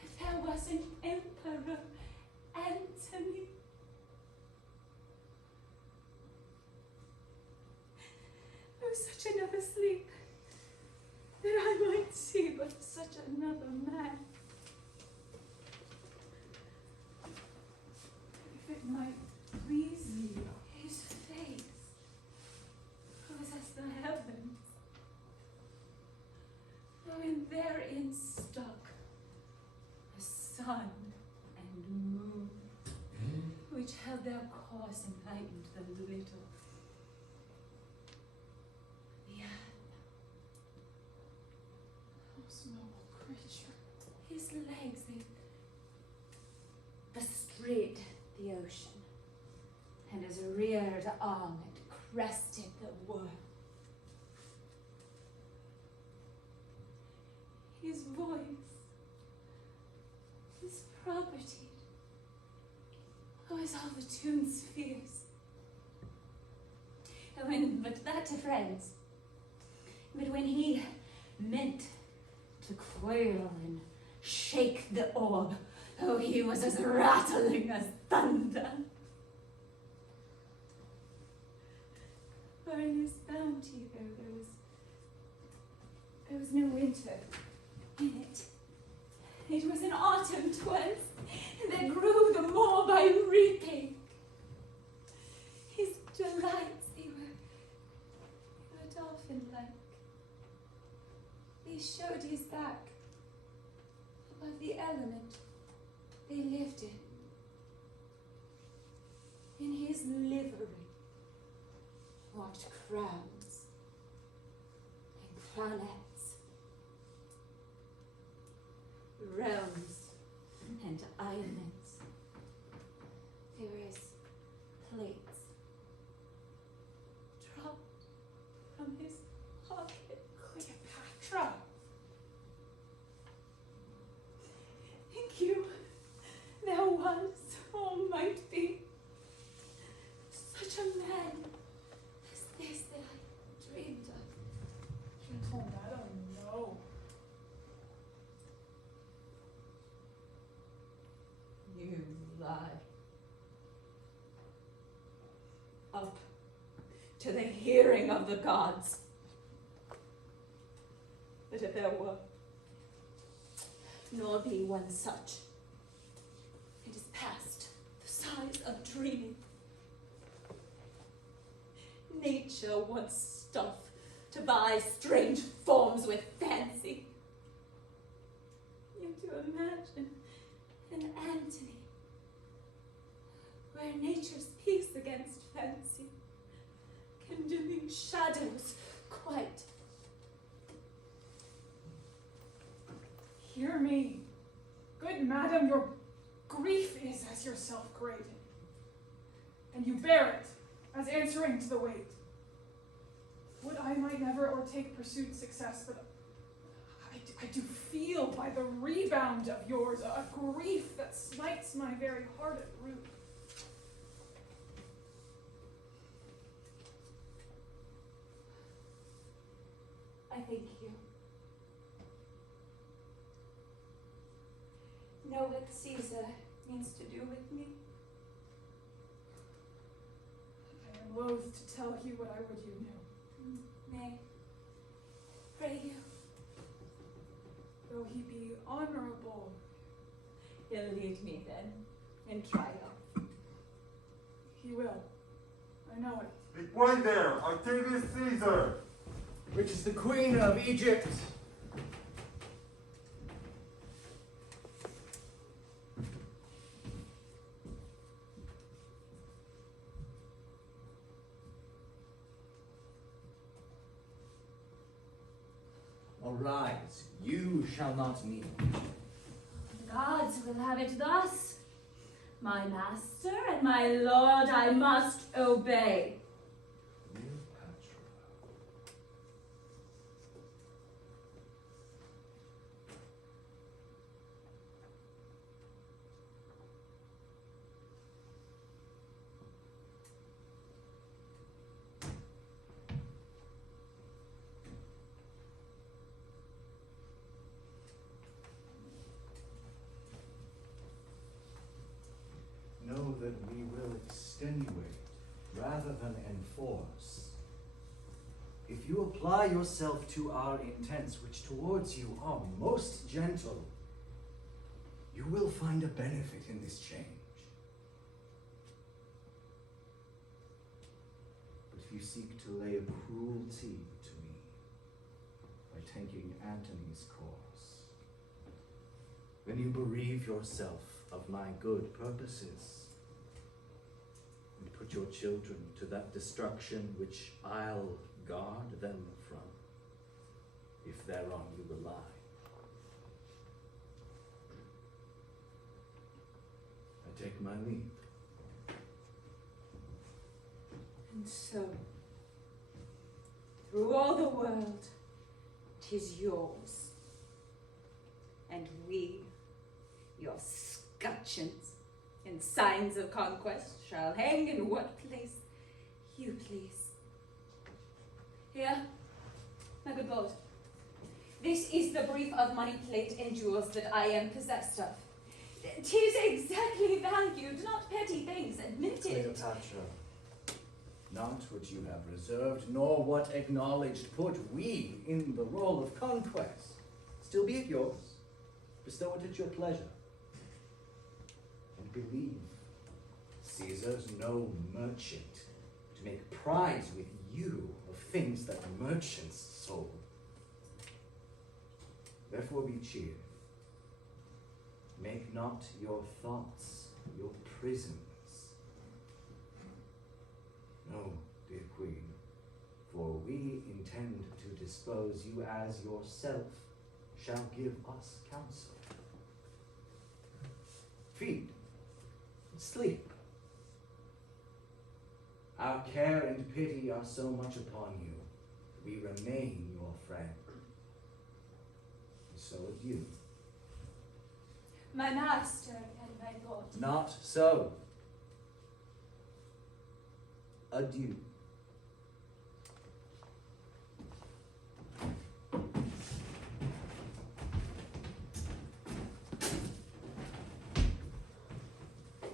that there was an emperor, Antony. Oh, such another sleep, that I might see but such another man. If it might please you, his face was as the heavens, though in therein stuck the sun and moon, which held their course and lightened the little. The earth, Most noble creature. his legs, they bestride the ocean, and his reared arm had crested the world. His voice, his property, was all the tune's fears. But that to friends. But when he meant to quail and shake the orb, oh, he was as rattling as thunder. For in his bounty, there was no winter in it. It was an autumn 'twas, that grew the more by reaping. His delights, they were dolphin-like. They showed his back above the element they lived in his livery, crowns and planets, realms and islands. There is plates dropped from his pocket. Cleopatra. Thank you. There was, or might be, such a man as this that I dreamed of. Gentle madam, no. You lie. Up to the hearing of the gods. But if there were, nor be one such, it is past the size of dreaming. Nature wants stuff to buy strange forms with fancy. Yet to imagine an Antony, where nature speaks against fancy, condemning shadows quite. Hear me. Good madam, your grief is as yourself graded, and you bear it as answering to the weight. Would I might never o'ertake pursued success, but I do feel by the rebound of yours a grief that smites my very heart at root. I thank you. Know what Caesar means to do with me. I am loath to tell you what I would you knew. Nay, pray you. Though he be honorable, He'll lead me then, in triumph. he will. I know it. Make way there, Octavius Caesar! Which is the Queen of Egypt. Arise, you shall not kneel. The gods will have it thus. My master and my lord I must obey. Know that we will extenuate rather than enforce. If you apply yourself to our intents, which towards you are most gentle, you will find a benefit in this change. But if you seek to lay a cruelty to me by taking Antony's course, then you bereave yourself of my good purposes, and put your children to that destruction which I'll guard them from, if thereon you rely. I take my leave. And so, through all the world, 'tis yours, and we, your scutcheons and signs of conquest, shall hang in what place you please. Here, my good lord, this is the brief of money, plate, and jewels that I am possessed of. 'Tis exactly valued, not petty things, admit it. Cleopatra, not what you have reserved, nor what acknowledged put we in the role of conquest. Still be it yours. Bestow it at your pleasure. And believe, Caesar's no merchant to make prize with you of things that merchants sold. Therefore be cheered. Make not your thoughts your prisons. No, dear queen, For we intend to dispose you as yourself shall give us counsel. Feed, sleep. Our care and pity are so much upon you, we remain your friend. So adieu. My master and my lord. Not so. Adieu.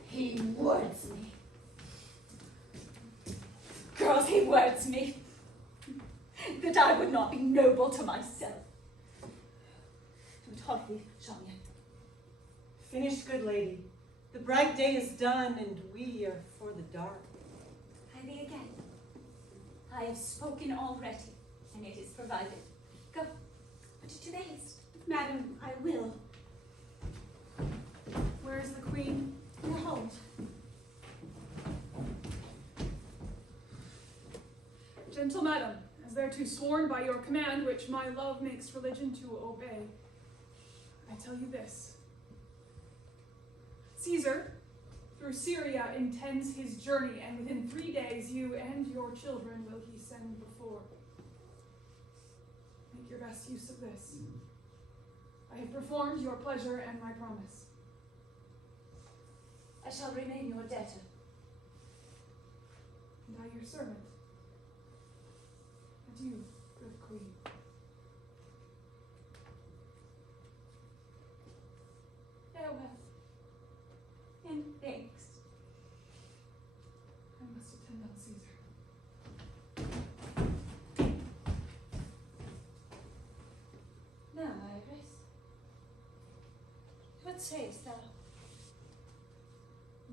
He words me. Girls, he words me. That I would not be noble to myself. Don't hardly, Charmian. Finish, good lady. The bright day is done, and we are for the dark. I thee again. I have spoken already, and it is provided. Go, put it to the haste. Madam, I will. Where is the queen? In the hold. Gentle madam, as thereto sworn by your command, which my love makes religion to obey, I tell you this. Caesar, through Syria, intends his journey, and within 3 days you and your children will he send before. Make your best use of this. I have performed your pleasure and my promise. I shall remain your debtor. And I your servant. Adieu, good queen. Farewell. And thanks. I must attend on Caesar. Now, Iris, what sayest thou?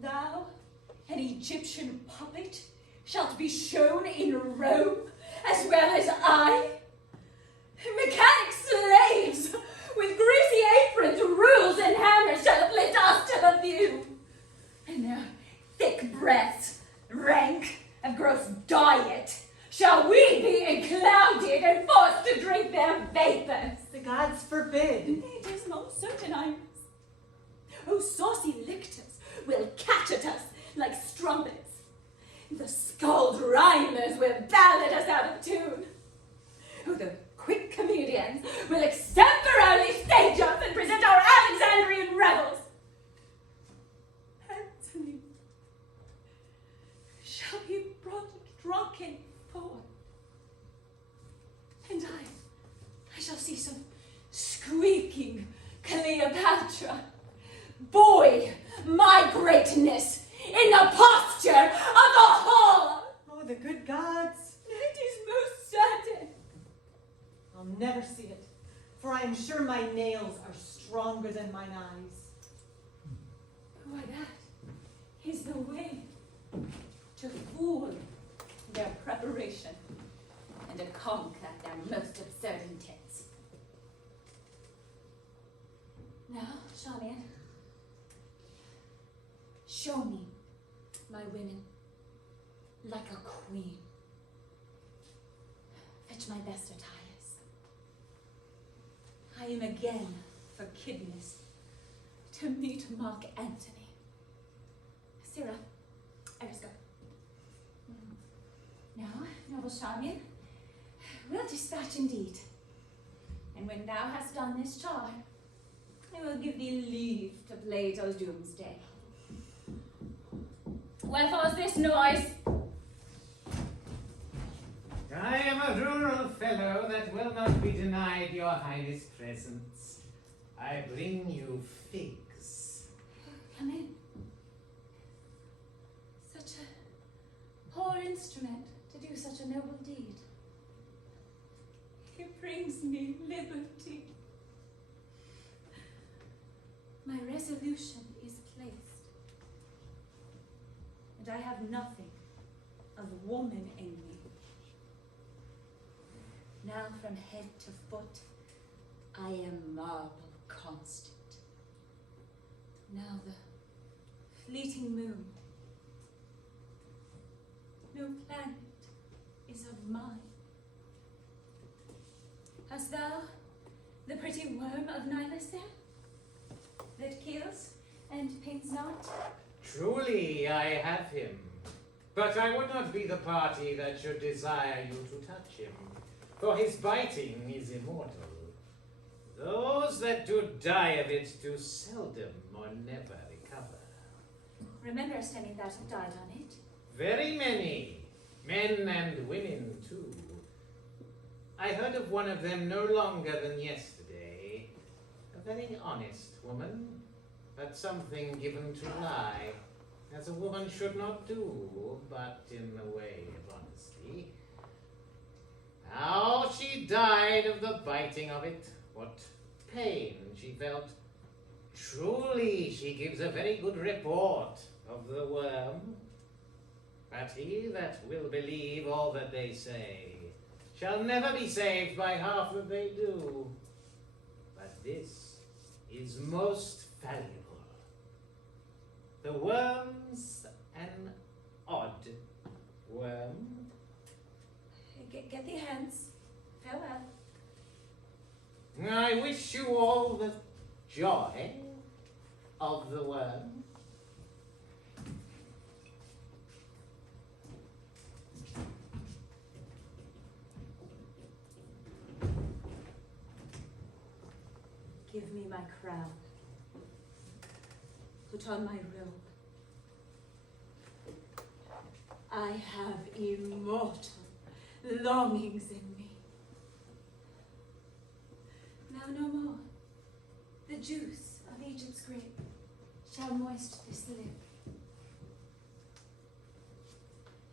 Thou, an Egyptian puppet, shalt be shown in Rome, as well as I? Mechanic slaves, with greasy aprons, rules, and hammers shall flit us to the view. And their thick breaths, rank and gross diet, shall we be enclouded and forced to drink their vapors? The gods forbid. It is most certain, Iris. Oh, saucy lictors will catch at us like strumpets. The scald rhymers will ballad us out of tune. Oh, the quick comedians will extemporarily stage us and present our Alexandrian revels. Antony shall be brought drunken forth. And I shall see some squeaking Cleopatra buoy my greatness in the posture of the hall. Oh, the good gods. It is most certain. I'll never see it, for I am sure my nails are stronger than mine eyes. Why, that is the way to fool their preparation and to conquer their most absurd intents. Now, Charmian, show me my women like a queen. Fetch my best attires. I am again for kidness to meet Mark Antony. Sirrah, Iris, go. Now, noble Charmian, we'll dispatch indeed. And when thou hast done this charm, I will give thee leave to Plato's doomsday. Wherefore is this noise? I am a rural fellow that will not be denied your highness' presence. I bring you figs. Come in. Such a poor instrument to do such a noble deed. It brings me liberty. My resolution is placed, and I have nothing of woman in me. Now from head to foot, I am marble constant. Now the fleeting moon, no planet is of mine. and pains not? Truly I have him, but I would not be the party that should desire you to touch him, for his biting is immortal. Those that do die of it do seldom or never recover. Rememberest any that have died on it? Very many, men and women too. I heard of one of them no longer than yesterday. A very honest woman, but something given to lie, as a woman should not do, but in the way of honesty. How she died of the biting of it, what pain she felt. Truly she gives a very good report of the worm. But he that will believe all that they say shall never be saved by half that they do. But this is most valuable. The worm's an odd worm. Get thee hence. Farewell. I wish you all the joy of the worm. Give me my crown. Put on my robe. I have immortal longings in me. Now no more. The juice of Egypt's grape shall moist this lip.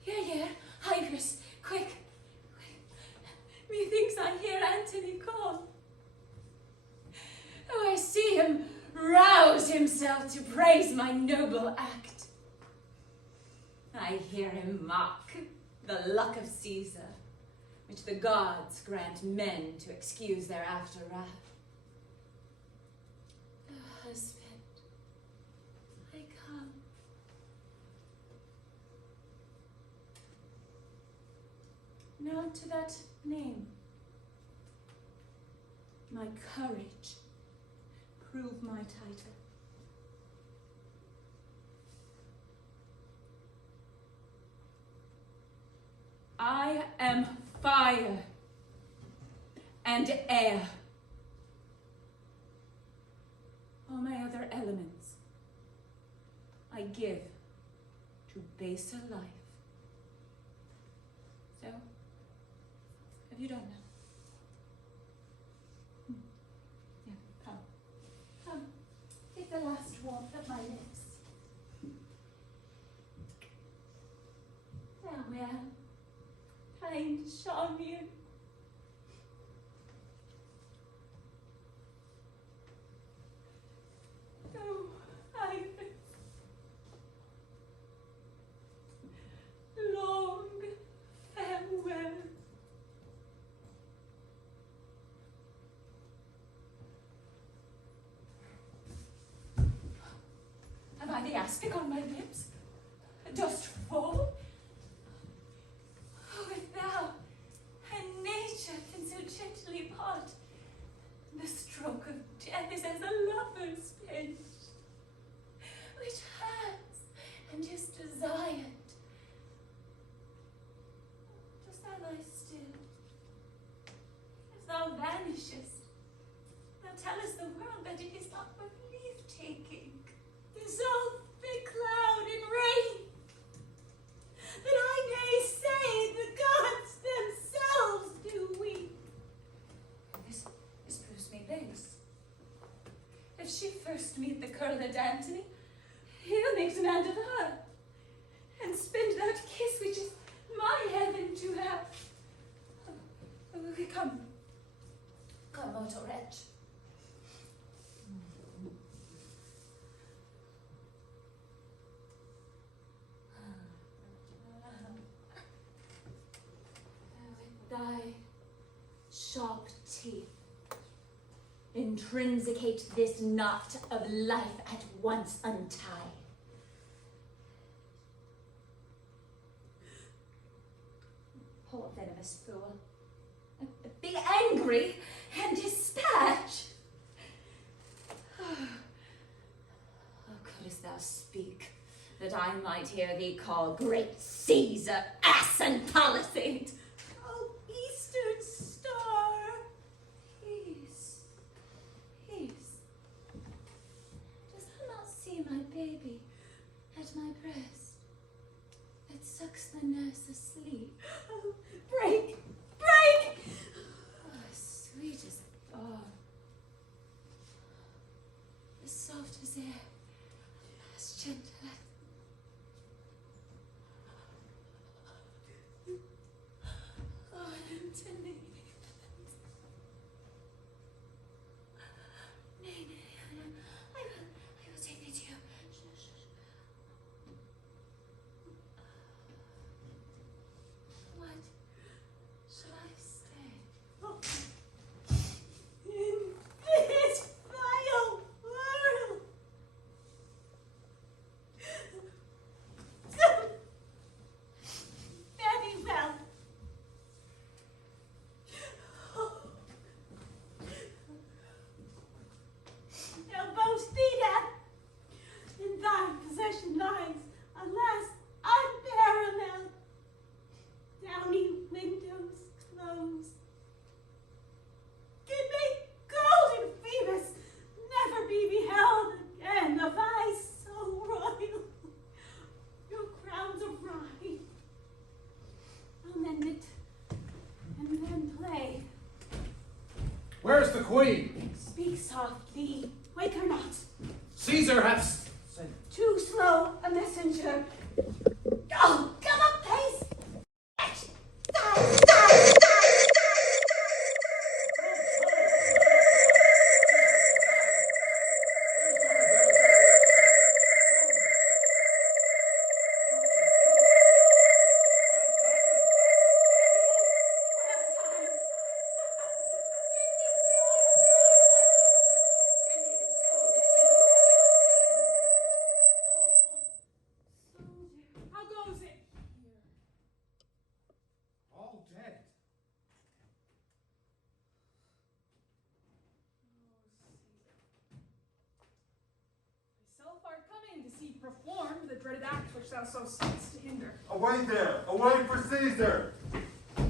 Here, Hybris, quick. Methinks I hear Antony call. Oh, I see him rouse himself to praise my noble act. I hear him mock the luck of Caesar, which the gods grant men to excuse their after wrath. Oh, husband, I come. Now to that name, my courage, prove my title. I am fire and air. All my other elements I give to baser life. So, have you done that? Yeah, come, take the last warmth of my lips. Farewell, kind Charmian. Oh, Iris. Long farewell. Have I the aspic on my lips? Dost fall? Oh, if thou and nature can so gently part, the stroke of death is as a lover's pinch, which hurts and is desired. Dost thou lie still? As thou vanishest, thou tellest the world that it is not but leave-taking. Dissolve the cloud in rain, that I may say the gods themselves do weep. This proves me base. If she first meet the curled Antony, he'll make demand of her, and spend that kiss which is my heaven to have. Come, mortal wretch. With thy sharp teeth, intrinsicate this knot of life at once untie. Poor venomous fool, be angry and dispatch. Oh, could didst thou speak, that I might hear thee call great Caesar ass and palisade? Oh, eastern star, peace, peace. Dost thou not see my baby at my breast, that sucks the nurse asleep? Oh, break, break! Oh, sweet as balm, as soft as air, as gentle as... Oh, Antony. Nay, I will take thee to you. What? Shall I stay? Oh. In this vile world. Fare thee well. Thou boast thee that in thy possession lies, alas, unparalleled. Downy windows close. Give me golden Phoebus, never be beheld again of thy so royal. Your crowns awry. I'll mend it, and then play. Where's the queen? Speak softly, wake her not. Caesar hath sent. Too slow a messenger. Oh, come up pace! Die, die, die! How goes it? All dead. Thyself art come in to see performed the dreaded act which thou so seekst to hinder. Away there! Away for Caesar! Oh,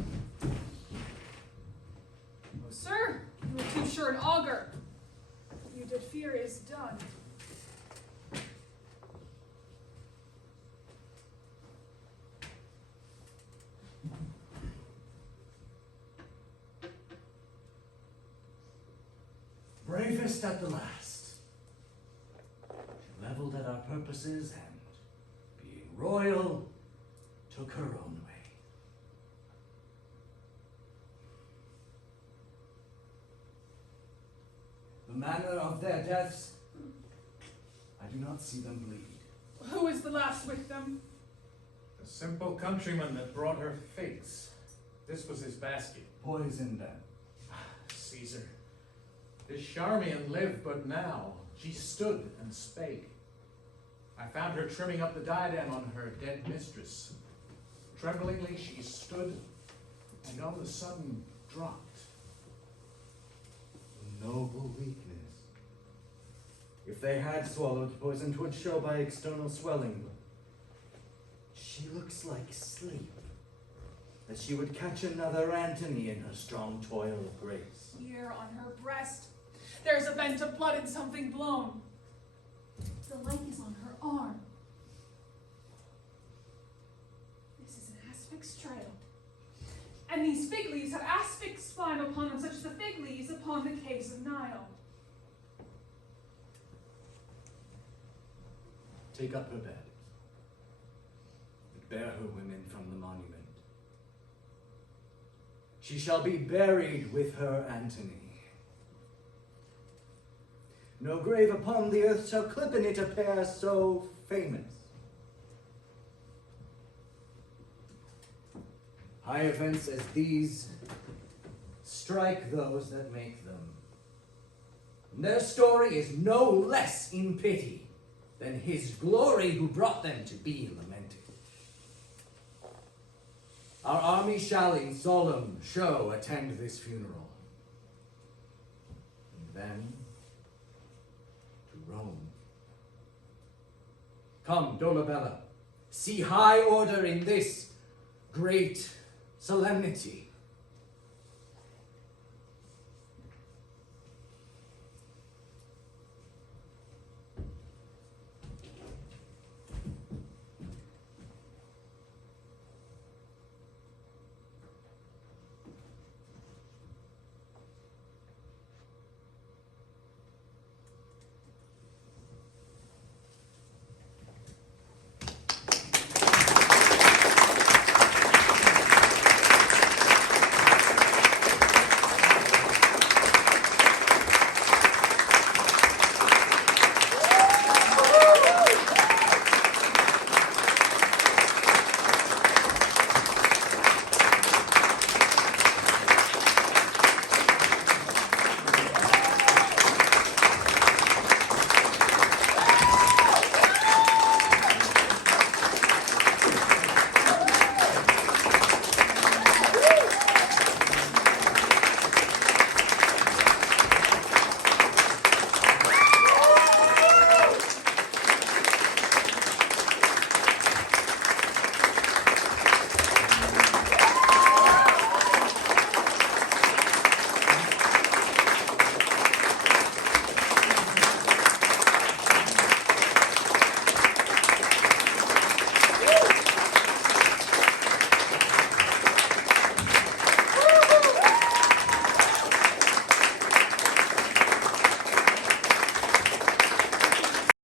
sir, you were too sure an augur. What you did fear is done. Bravest at the last. She leveled at our purposes and, being royal, took her own way. The manner of their deaths, I do not see them bleed. Who is the last with them? The simple countryman that brought her figs. This was his basket. Poisoned them. Caesar. This Charmian lived but now. She stood and spake. I found her trimming up the diadem on her dead mistress. Tremblingly she stood, and on the sudden dropped. Noble weakness. If they had swallowed poison, 'twould show by external swelling. She looks like sleep, that she would catch another Antony in her strong toil of grace. Here on her breast. There's a vent of blood and something blown. The like is on her arm. This is an aspic's trail. And these fig leaves have aspic's spine upon them, such as the fig leaves upon the caves of Nile. Take up her bed, and bear her women from the monument. She shall be buried with her Antony. No grave upon the earth shall clip in it a pair so famous. High events as these strike those that make them. And their story is no less in pity than his glory who brought them to be lamented. Our army shall in solemn show attend this funeral. And then to Rome Come, Dolabella, see high order in this great solemnity.